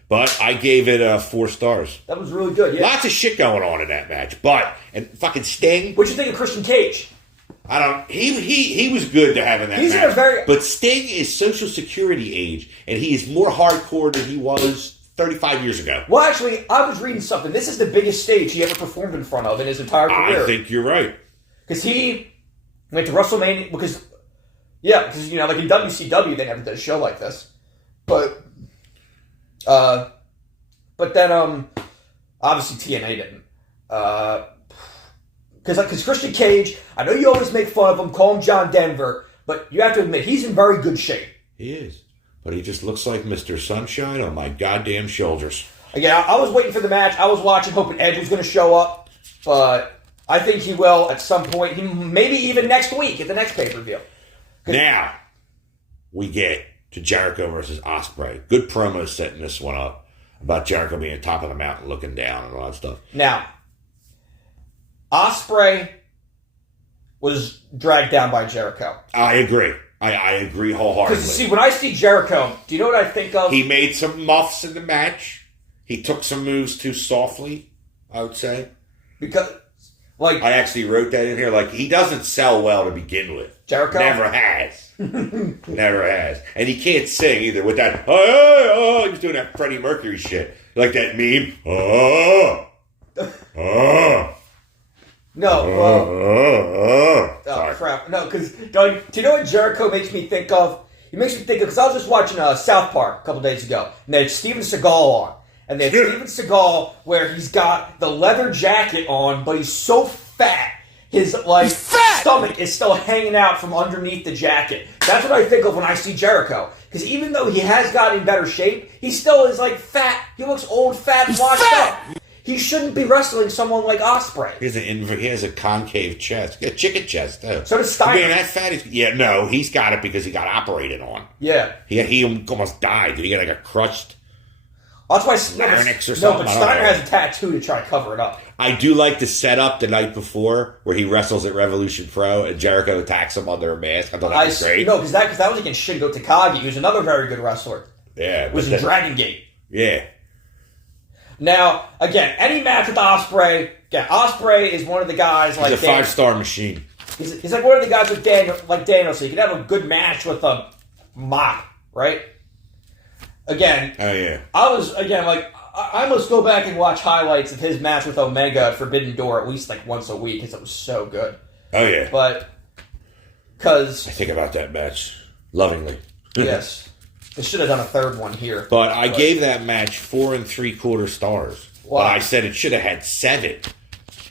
But I gave it 4 stars. That was really good, yeah. Lots of shit going on in that match. And fucking Sting. What'd you think of Christian Cage? He was good to have in that match. But Sting is Social Security age, and he is more hardcore than he was 35 years ago. Well, actually, I was reading something. This is the biggest stage he ever performed in front of in his entire career. I think you're right. Because he went to WrestleMania, because in WCW, they never did a show like this. But then, obviously TNA didn't. Because Christian Cage, I know you always make fun of him, call him John Denver, but you have to admit, he's in very good shape. He is. But he just looks like Mr. Sunshine on my goddamn shoulders. Again, I was waiting for the match. I was watching, hoping Edge was going to show up. But I think he will at some point. Maybe even next week at the next pay-per-view. Now, we get to Jericho versus Ospreay. Good promo setting this one up about Jericho being at the top of the mountain looking down and all that stuff. Now, Ospreay was dragged down by Jericho. I agree. I agree wholeheartedly. Because, see, when I see Jericho, do you know what I think of? He made some muffs in the match. He took some moves too softly, I would say. Because, I actually wrote that in here. He doesn't sell well to begin with. Jericho? Never has. Never has. And he can't sing either with that, oh, he was doing that Freddie Mercury shit. Like that meme, oh. No, crap. No, because do you know what Jericho makes me think of? He makes me think of, because I was just watching South Park a couple days ago, and they had Steven Seagal on. And they had Steven Seagal where he's got the leather jacket on, but he's so fat, his stomach is still hanging out from underneath the jacket. That's what I think of when I see Jericho. Because even though he has gotten in better shape, he still is fat. He looks old, fat, and washed up. He shouldn't be wrestling someone like Ospreay. He has a concave chest. He got a chicken chest, too. So does Steiner. Man, that fat is... Yeah, no, he's got it because he got operated on. Yeah. He almost died. Did he get a crushed... That's why larynx or something? No, but Steiner has a tattoo to try to cover it up. I do like the setup the night before where he wrestles at Revolution Pro and Jericho attacks him under a mask. I thought that was great. No, because that was against Shingo Takagi, who's another very good wrestler. Yeah. It was in Dragon Gate. Yeah. Now, again, any match with Ospreay, Ospreay is one of the guys he's a 5-star machine. He's like one of the guys with Daniel, so you can have a good match with a mop, right? Again, oh yeah. I must go back and watch highlights of his match with Omega at Forbidden Door at least once a week because it was so good. Oh yeah. But because I think about that match lovingly. Yes, they should have done a third one here. But I gave that match 4 3/4 stars. Wow. But I said it should have had 7.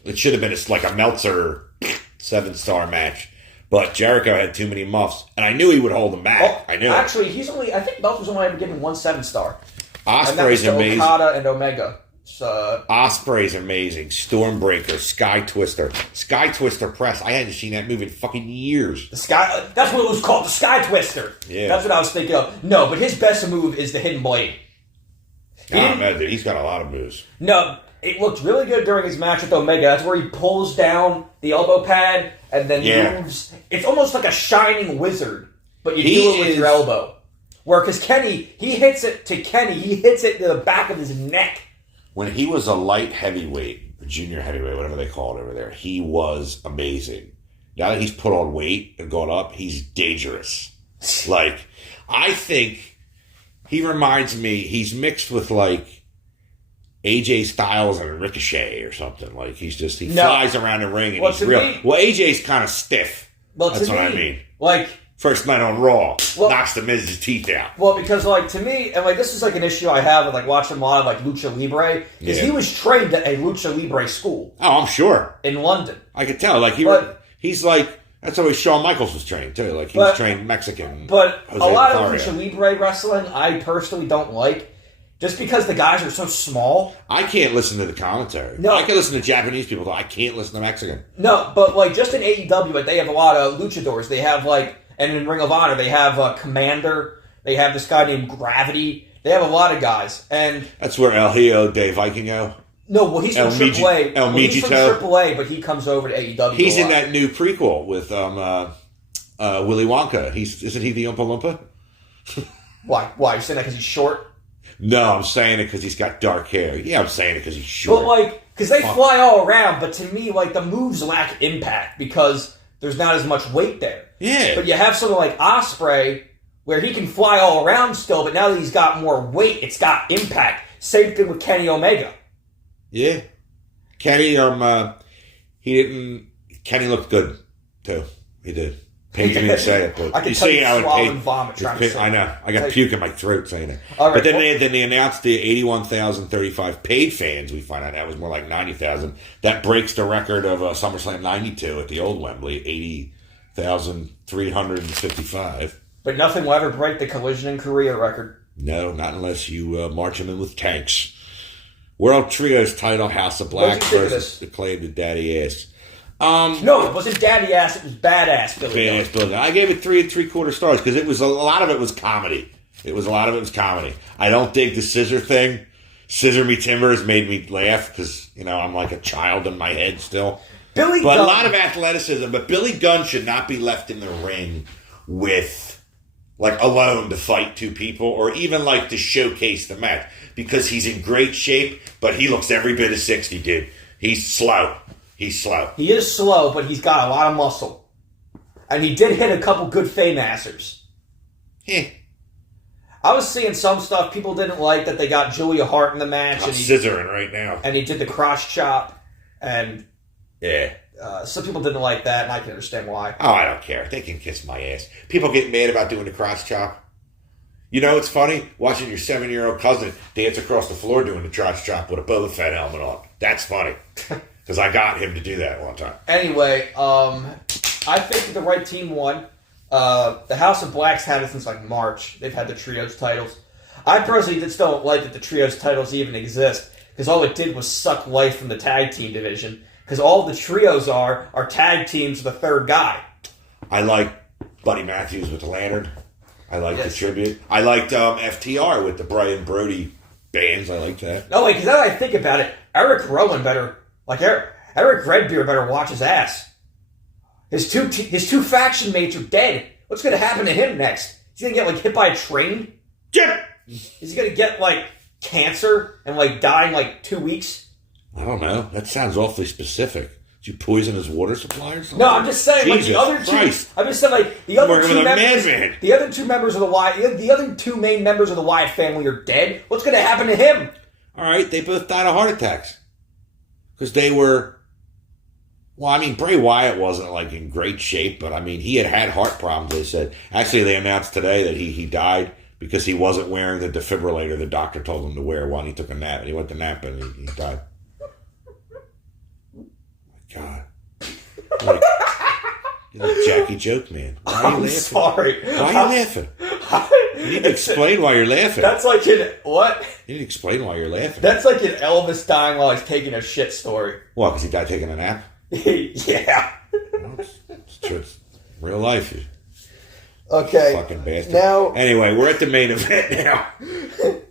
It should have been a Meltzer 7-star match. But Jericho had too many muffs, and I knew he would hold them back. I knew. Actually, I think Meltzer was only ever given 1 7-star. Ospreay's amazing. Okada and Omega. So, Ospreay's amazing. Stormbreaker, Sky Twister. Sky Twister press. I hadn't seen that move in fucking years. That's what it was called, the Sky Twister. Yeah. That's what I was thinking of. No, but his best move is the Hidden Blade. He's got a lot of moves. No, it looked really good during his match with Omega. That's where he pulls down the elbow pad and then moves. It's almost like a shining wizard, but you do it with your elbow. Where, because he hits it to the back of his neck. When he was a light heavyweight, junior heavyweight, whatever they call it over there, he was amazing. Now that he's put on weight and gone up, he's dangerous. I think he reminds me, he's mixed with AJ Styles and Ricochet or something. He flies around the ring and he's real. AJ's kind of stiff. That's what I mean. First night on Raw, knocks the Miz's teeth out. Well, because to me, and this is an issue I have with watching a lot of Lucha Libre, because he was trained at a Lucha Libre school. Oh, I'm sure. In London. I could tell. He's that's how Shawn Michaels was trained too. He was trained Mexican. But Jose a lot of Lucha Libre wrestling, I personally don't like. Just because the guys are so small. I can't listen to the commentary. No. I can listen to Japanese people, though. I can't listen to Mexican. No, but just in AEW, they have a lot of luchadors. They have and in Ring of Honor, they have Commander. They have this guy named Gravity. They have a lot of guys. And that's where El Hijo de Vikingo. No, well, he's from AAA. He's from AAA, but he comes over to AEW. He's in that new prequel with Willy Wonka. Isn't he the Oompa Loompa? Why? You saying that because he's short? No, I'm saying it because he's got dark hair. Yeah, I'm saying it because he's short. But because they fly all around, but to me, the moves lack impact because there's not as much weight there. Yeah. But you have someone like Ospreay, where he can fly all around still, but now that he's got more weight, it's got impact. Same thing with Kenny Omega. Yeah. Kenny, Kenny looked good, too. He did. Pains me to say it, but I can tell you swallowing vomit trying to say I know. I got puke in my throat saying it. All right, but then they announced the 81,035 paid fans. We find out that was more like 90,000. That breaks the record of SummerSlam 92 at the old Wembley, 80,355. But nothing will ever break the Collision in Korea record. No, not unless you march them in with tanks. World Trios title, House of Black versus Acclaimed Daddy Ass. No, it wasn't daddy ass. It was badass Billy. Badass Billy. I gave it 3 3/4 stars because a lot of it was comedy. I don't dig the scissor thing. Scissor me timber has made me laugh because I'm like a child in my head still. But a lot of athleticism. But Billy Gunn should not be left in the ring with alone to fight 2 people or even to showcase the match because he's in great shape. But he looks every bit of 60, dude. He's slow. He is slow, but he's got a lot of muscle. And he did hit a couple good Faymasters. I was seeing some stuff people didn't like that they got Julia Hart in the match. I'm scissoring right now. And he did the cross chop. And yeah. some people didn't like that, and I can understand why. Oh, I don't care. They can kiss my ass. People get mad about doing the crotch chop. You know, it's funny watching your 7-year-old cousin dance across the floor doing the crotch chop with a Boba Fett helmet on. That's funny. Because I got him to do that one time. Anyway, I think the right team won. The House of Blacks had it since like March. They've had the Trios titles. I personally just don't like that the Trios titles even exist, because all it did was suck life from the tag team division. Because all the Trios are tag teams with a third guy. I like Buddy Matthews with the Lantern. I like the tribute. I liked FTR with the Brian Brody bands. I like that. No, wait, because now that I think about it, Eric Rowan better, like Eric Redbeard better watch his ass. His two faction mates are dead. What's going to happen to him next? Is he going to get like hit by a train? Yeah. Is he going to get like cancer and like die in like 2 weeks? I don't know. That sounds awfully specific. Did you poison his water supply or something? No, I'm just saying, like, the other two. I'm just saying, like, the other two members. The other two members of the Wyatt. The other two main members of the Wyatt family are dead. What's going to happen to him? All right, they both died of heart attacks because they were. Well, I mean, Bray Wyatt wasn't like in great shape, but I mean, he had heart problems. They said. Actually, they announced today that he died because he wasn't wearing the defibrillator the doctor told him to wear while he took a nap, and he went to nap and he died. God. Like Jackie Joke, man. Why are you laughing? Sorry. Why are you laughing? You need to explain why you're laughing. That's like what? You need to explain why you're laughing. That's like an Elvis dying while he's taking a shit story. What, because he died taking a nap? Yeah. Well, it's true. It's real life. Okay. Fucking bastard. Now, anyway, we're at the main event now.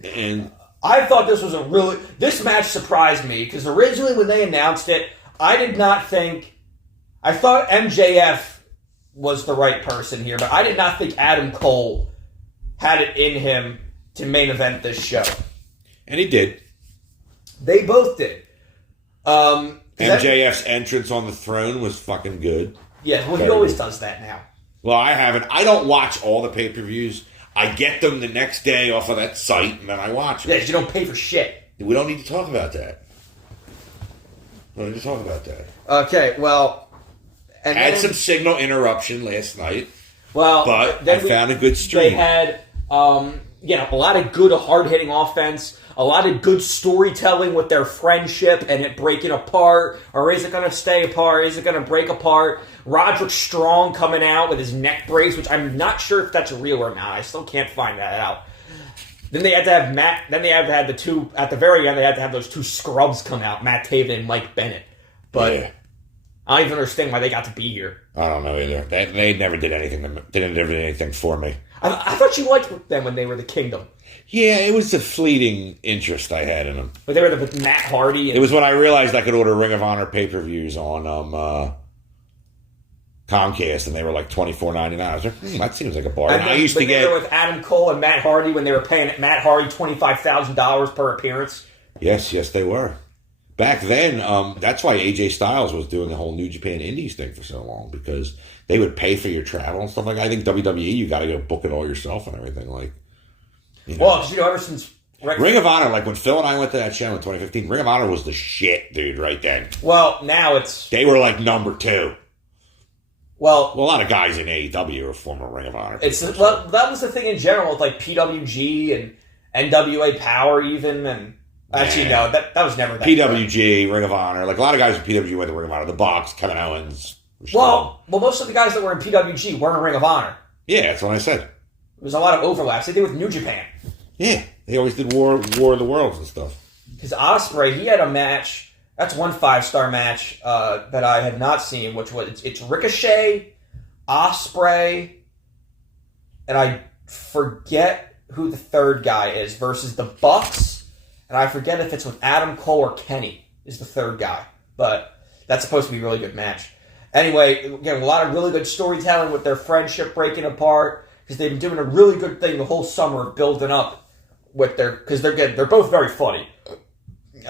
And I thought this was this match surprised me, because originally when they announced it, I did not think... I thought MJF was the right person here, but I did not think Adam Cole had it in him to main event this show. And he did. They both did. MJF's entrance on the throne was fucking good. Yeah, well, he always does that now. Well, I haven't. I don't watch all the pay-per-views. I get them the next day off of that site, and then I watch them. Yeah, because you don't pay for shit. We don't need to talk about that. We don't need to talk about that. Okay, well... Had some signal interruption last night. Well, but I found a good stream. They had a lot of good hard-hitting offense, a lot of good storytelling with their friendship and it breaking apart, or is it going to stay apart? Is it going to break apart? Roderick Strong coming out with his neck brace, which I'm not sure if that's real or not. I still can't find that out. Then they had to have Matt. Then they had to have the two at the very end. They had to have those two scrubs come out, Matt Taven and Mike Bennett. But yeah. I don't even understand why they got to be here. I don't know either. They never did anything. They didn't do anything for me. I thought you liked them when they were the Kingdom. Yeah, it was a fleeting interest I had in them. But they were the Matt Hardy. It was when I realized I could order Ring of Honor pay-per-views on Comcast, and they were like $24.99. I was like, that seems like a bargain. I used to get... They were with Adam Cole and Matt Hardy when they were paying Matt Hardy $25,000 per appearance. Yes, they were. Back then, that's why AJ Styles was doing the whole New Japan Indies thing for so long, because they would pay for your travel and stuff like that. I think WWE, you got to go book it all yourself and everything. Like, well, because ever since Ring of Honor, like when Phil and I went to that show in 2015, Ring of Honor was the shit, dude, right then. Well, now they were like number 2. Well, a lot of guys in AEW are former Ring of Honor. That was the thing in general with like PWG and NWA Power even, and actually no, that was never that. PWG, good. Ring of Honor, like a lot of guys in PWG went to Ring of Honor. The Bucks, Kevin Owens. Well, most of the guys that were in PWG weren't in Ring of Honor. Yeah, that's what I said. There's a lot of overlaps. They did with New Japan. Yeah, they always did War of the Worlds and stuff. Because Ospreay, he had a match. That's one 5-star match that I had not seen, which was it's Ricochet, Ospreay, and I forget who the third guy is, versus the Bucks, and I forget if it's with Adam Cole or Kenny is the third guy. But that's supposed to be a really good match. Anyway, again, a lot of really good storytelling with their friendship breaking apart, because they've been doing a really good thing the whole summer of building up with because they're both very funny.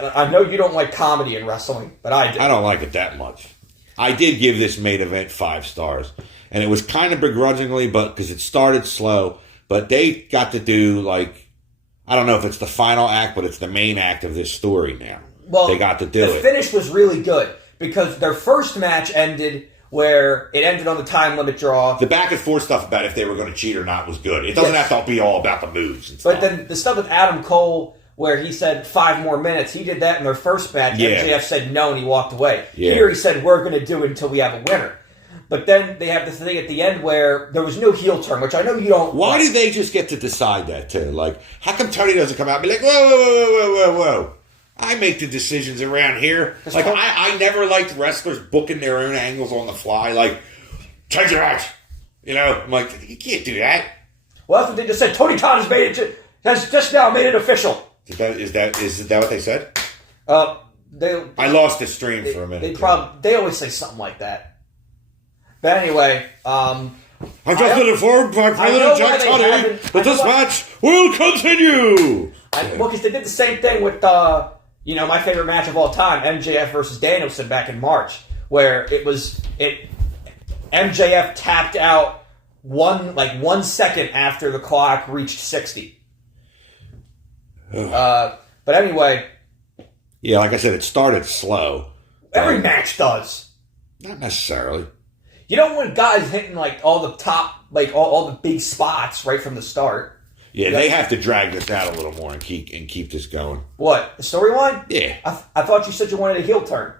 I know you don't like comedy in wrestling, but I do. I don't like it that much. I did give this main event 5 stars. And it was kind of begrudgingly, but because it started slow. But they got to do, like, I don't know if it's the final act, but it's the main act of this story now. Well, they got to do the finish was really good. because their first match ended where it ended on the time limit draw. The back and forth stuff about if they were going to cheat or not was good. It doesn't have to be all about the moves and stuff. But then the stuff with Adam Cole, where he said 5 more minutes, he did that in their first match. Yeah. MJF said no, and he walked away. Yeah. Here he said, we're going to do it until we have a winner. But then they have this thing at the end where there was no heel turn, which I know you don't Why like. do they just get to decide that, too? Like, how come Tony doesn't come out and be like, whoa, whoa, whoa, whoa, whoa, whoa. I make the decisions around here. Like, I never liked wrestlers booking their own angles on the fly. Like, change your match. You know, I'm like, you can't do that. Well, that's what they just said. Tony Khan has just now made it official. Is that what they said? I lost the stream for a minute. They always say something like that. But anyway, I've just been informed by President Jack Tunney that this match will continue. Well, because they did the same thing with, my favorite match of all time, MJF versus Danielson back in March, where MJF tapped out 1 second after the clock reached 60. But anyway. Yeah, like I said, it started slow. Every match does. Not necessarily. You don't want guys hitting all the top, all the big spots right from the start. Yeah, they have to drag this out a little more and keep this going. What, the storyline? Yeah. I thought you said you wanted a heel turn.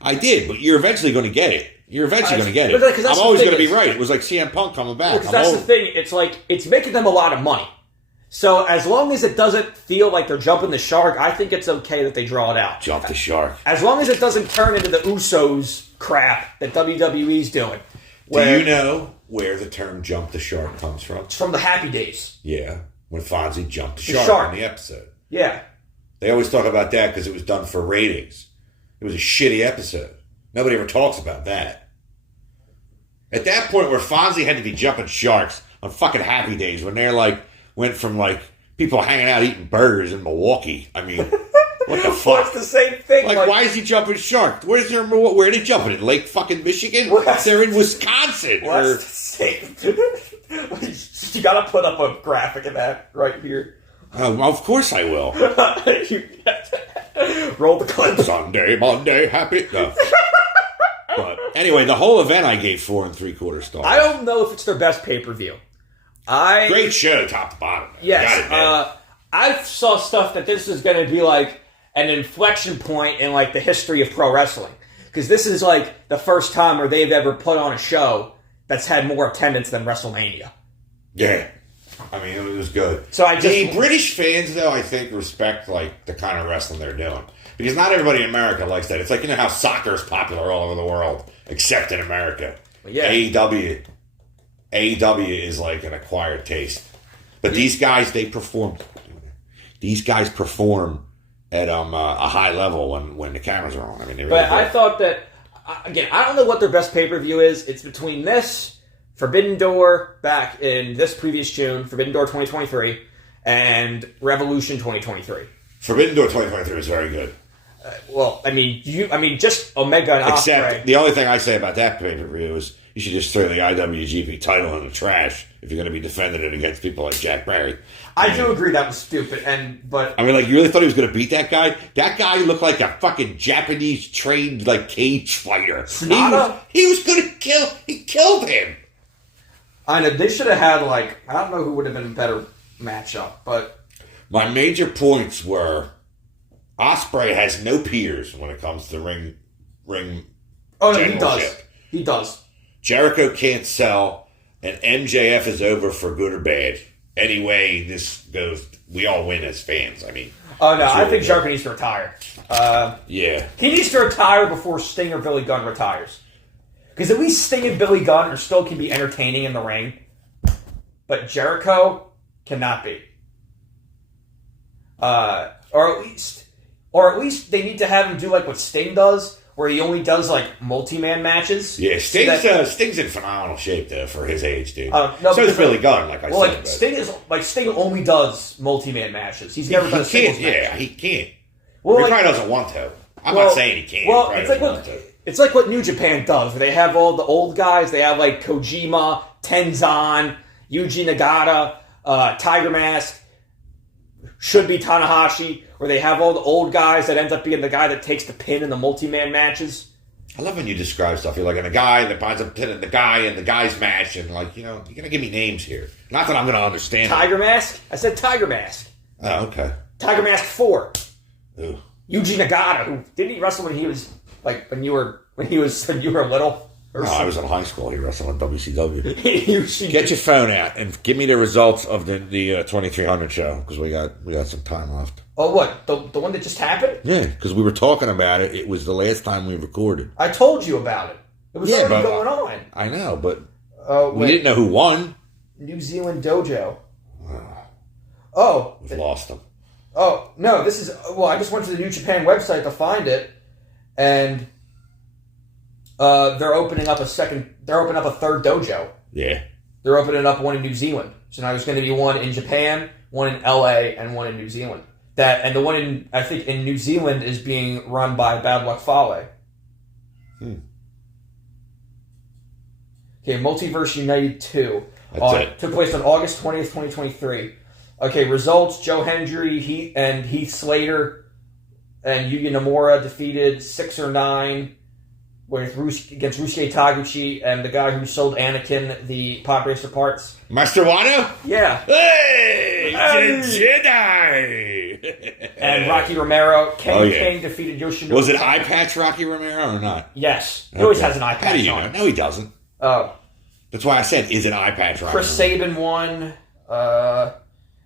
I did, but you're eventually going to get it. You're eventually going to get it. I'm always going to be right. It was like CM Punk coming back. Because that's the thing. It's it's making them a lot of money. So as long as it doesn't feel like they're jumping the shark, I think it's okay that they draw it out. Jump the shark. As long as it doesn't turn into the Usos crap that WWE's doing. Do you know where the term jump the shark comes from? It's from the Happy Days. Yeah, when Fonzie jumped the shark in the episode. Yeah. They always talk about that because it was done for ratings. It was a shitty episode. Nobody ever talks about that. At that point where Fonzie had to be jumping sharks on fucking Happy Days, when they're went from people hanging out eating burgers in Milwaukee. I mean, what the fuck? It's the same thing. Why is he jumping shark? Where are they jumping? In Lake fucking Michigan? They're in Wisconsin. What's the same? You gotta put up a graphic of that right here. Oh, well, of course I will. Roll the clip. Sunday, Monday, happy. No. But anyway, the whole event I gave 4 3/4 stars. I don't know if it's their best pay-per-view. Great show, top to bottom. Yes. I saw stuff that this is going to be an inflection point in the history of pro wrestling. Because this is the first time where they've ever put on a show that's had more attendance than WrestleMania. Yeah. I mean, it was good. So the British fans, though, I think respect the kind of wrestling they're doing. Because not everybody in America likes that. It's how soccer is popular all over the world, except in America. Yeah. AEW is an acquired taste. But these guys, they perform. These guys perform at a high level when the cameras are on. I mean, they really I thought that, again, I don't know what their best pay-per-view is. It's between this, Forbidden Door back in this previous June, Forbidden Door 2023, and Revolution 2023. Forbidden Door 2023 is very good. Just Omega and Ospreay. Except the only thing I say about that pay-per-view is you should just throw the IWGP title in the trash if you're going to be defending it against people like Jack Barry. I do agree that was stupid, but you really thought he was going to beat that guy? That guy looked like a fucking Japanese trained cage fighter. He was going to kill. He killed him. I know they should have had I don't know who would have been a better matchup, but my major points were Ospreay has no peers when it comes to ring. Oh no, he does. He does. Jericho can't sell, and MJF is over for good or bad. Anyway, this goes. We all win as fans. I mean, oh no, I think Jericho needs to retire. Yeah, he needs to retire before Sting or Billy Gunn retires. Because at least Sting and Billy Gunn still can be entertaining in the ring, but Jericho cannot be. Or at least they need to have him do what Sting does, where he only does multi-man matches. Yeah, Sting's in phenomenal shape though for his age, dude. No, so is Billy Gunn, like I said. Sting only does multi-man matches. He's never done a singles match. Yeah, he can't. Well, he probably doesn't want to. I'm not saying he can't. Well, it's like what New Japan does, where they have all the old guys. They have Kojima, Tenzan, Yuji Nagata, Tiger Mask, should be Tanahashi, where they have all the old guys that ends up being the guy that takes the pin in the multi-man matches. I love when you describe stuff. You're like, and a guy that binds up the guy and the guy's match, and like, you know, you're gonna give me names here. Not that I'm gonna understand. Tiger Mask? I said Tiger Mask. Oh, okay. Tiger Mask 4. Ooh. Yuji Nagata, who didn't he wrestle when he was like when you were little? No, I was in high school. He wrestled on WCW. Yuji. Get your phone out and give me the results of the 2300 show because we got some time left. Oh, what? The one that just happened? Yeah, because we were talking about it. It was the last time we recorded. I told you about it. It was already going on. I know, but we wait. didn't know who won. New Zealand Dojo. Oh. We've lost them. Oh, no, this is... Well, I just went to the New Japan website to find it, and they're opening up a third dojo. Yeah. They're opening up one in New Zealand. So now there's going to be one in Japan, one in LA, and one in New Zealand. And the one I think in New Zealand is being run by Bad Luck Fale. Okay, Multiverse United 2. Took place on August 20th, 2023. Okay, results: Joe Hendry, Heath Slater, and Yuya Nomura defeated 6 or 9 against Rusuke Taguchi and the guy who sold Anakin the pod racer parts. Master Wano? Yeah. Hey! Jedi! And Rocky Romero. Kenny yeah. King defeated Yoshinobu. Was it eye patch Rocky Romero or not? Yes. He always has an eye patch How do you on. know? No, he doesn't. Oh. That's why I said, is an eye patch Rocky Chris Sabin won.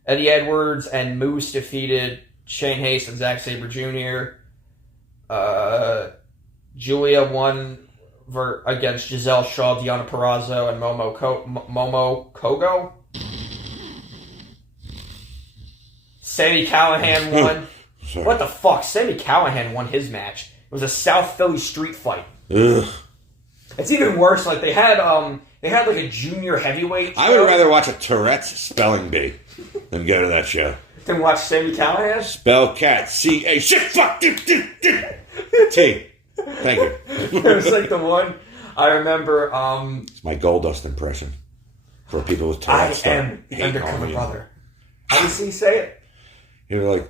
Eddie Edwards and Moose defeated Shane Haste and Zack Sabre Jr. Julia won against Giselle Shaw, Deonna Purrazzo, and Momo Kogo. Sammy Callahan won. What the fuck? Sammy Callahan won his match. It was a South Philly street fight. Ugh. It's even worse. Like they had like a junior heavyweight. I would rather watch a Tourette's spelling bee than go to that show. Than watch Sammy Callahan. Spell cat C-A shit fuck T. Thank you. It was like the one I remember. It's my Goldust impression for people with Tourette's. I am the undercover brother. How does he say it? You're like,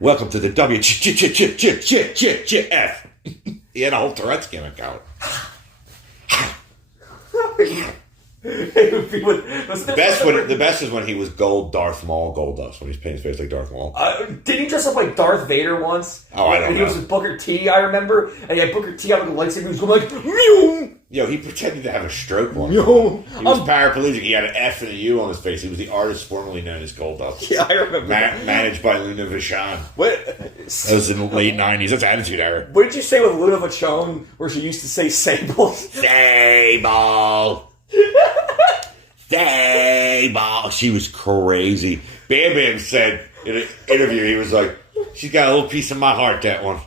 welcome to the WTF. He had a whole Tourette's gimmick out. The best is when he was gold Darth Maul Goldust, when he's painting his face like Darth Maul. Did he dress up like Darth Vader once? Oh, I don't know. He was with Booker T, I remember, and he had Booker T out with the lightsaber. He was going like, meow. Yo, he pretended to have a stroke once. Yo, he was paraplegic. He had an F and a U on his face. He was the artist formerly known as Goldust. Yeah, I remember. Managed by Luna Vachon. What? That was in the late 90s. That's Attitude Era. What did you say with Luna Vachon, where she used to say Sable? Sable. Sable. She was crazy. Bam Bam said in an interview, he was like, she's got a little piece of my heart, that one.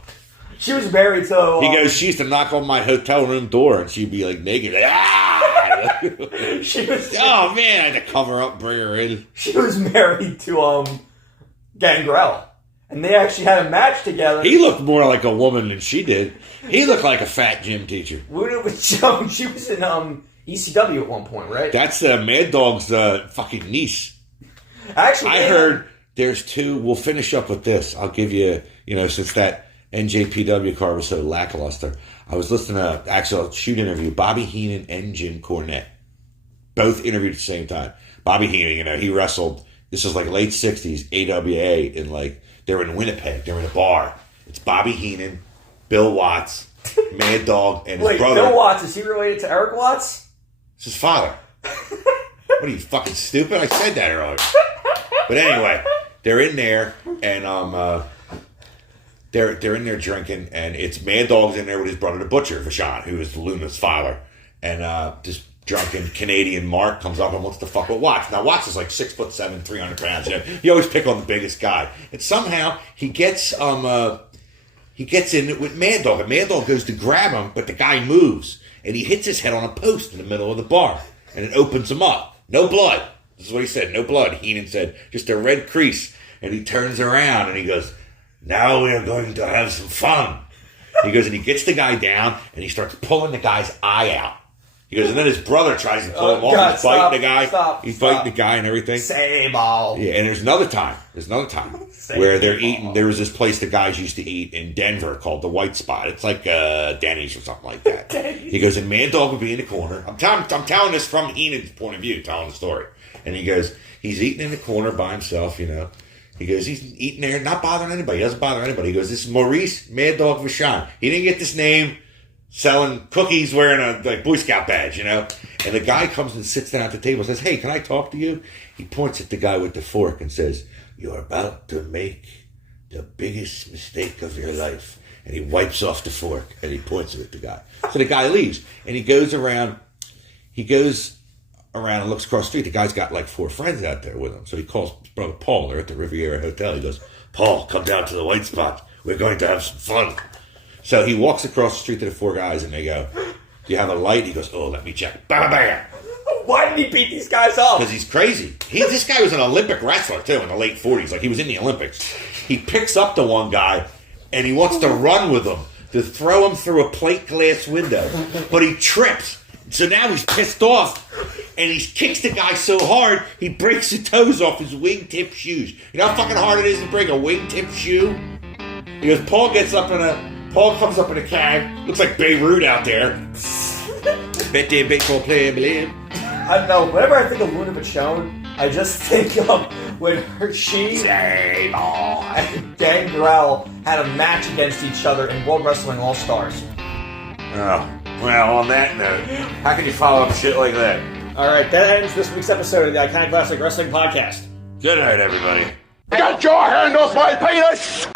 She was married to... He goes, she used to knock on my hotel room door, and she'd be like naked. Like, ah! She was... Oh, man, I had to cover up, bring her in. She was married to Gangrel. And they actually had a match together. He looked more like a woman than she did. He looked like a fat gym teacher. Luna Vachon, she was in ECW at one point, right? That's Mad Dog's fucking niece. Actually, I heard there's 2. We'll finish up with this. I'll give you, since that NJPW card was so lackluster, I was listening to a shoot interview. Bobby Heenan and Jim Cornette both interviewed at the same time. Bobby Heenan, he wrestled. This was like late 60s AWA in they were in Winnipeg. They were in a bar. It's Bobby Heenan, Bill Watts, Mad Dog, and his brother. Bill Watts, is he related to Eric Watts? It's his father. What are you, fucking stupid? I said that earlier. But anyway, they're in there, and they're in there drinking, and it's Mad Dog's in there with his brother, the Butcher, Vachon, who is Luna's father. And this drunken Canadian Mark comes up and wants to fuck with Watts. Now, Watts is like 6'7", 300 pounds. You always pick on the biggest guy. And somehow he gets in with Mad Dog, and Mad Dog goes to grab him, but the guy moves, and he hits his head on a post in the middle of the bar, and it opens him up. No blood. This is what he said. No blood. Heenan said, just a red crease. And he turns around and he goes, now we are going to have some fun. He goes and he gets the guy down and he starts pulling the guy's eye out. He goes, and then his brother tries to pull him off. God, He's fighting the guy. He's stop. fighting the guy and everything. Sable. Yeah, and there's another time. Where they're eating. There was this place the guys used to eat in Denver called the White Spot. It's like Denny's or something like that. He goes, and Mad Dog would be in the corner. I'm telling this from Heenan's point of view, telling the story. And he goes, he's eating in the corner by himself, you know. He goes, he's eating there, not bothering anybody. He doesn't bother anybody. He goes, this is Maurice Mad Dog Vachon. He didn't get this name selling cookies wearing a Boy Scout badge, you know. And the guy comes and sits down at the table and says, hey, can I talk to you? He points at the guy with the fork and says, you're about to make the biggest mistake of your life. And he wipes off the fork and he points it at the guy. So the guy leaves and he goes around and looks across the street. The guy's got like 4 friends out there with him. So he calls his brother Paul. They're at the Riviera Hotel. He goes, Paul, come down to the White Spot. We're going to have some fun. So he walks across the street to the 4 guys and they go, do you have a light? He goes, oh, let me check. Bam, bam. Why did he beat these guys up? Because he's crazy. This guy was an Olympic wrestler too in the late 40s. Like he was in the Olympics. He picks up the one guy and he wants to run with him to throw him through a plate glass window. But he trips. So now he's pissed off and he kicks the guy so hard he breaks the toes off his wingtip shoes. You know how fucking hard it is to break a wingtip shoe? He goes, Paul comes up in a cab, looks like Beirut out there. Bet that baseball player, believe. I don't know. Whenever I think of Luna Vachon, I just think of when she and Gangrel had a match against each other in World Wrestling All-Stars. Oh, well, on that note, how can you follow up shit like that? All right, that ends this week's episode of the Iconoclastic Wrestling Podcast. Good night, everybody. Get your hand off my penis!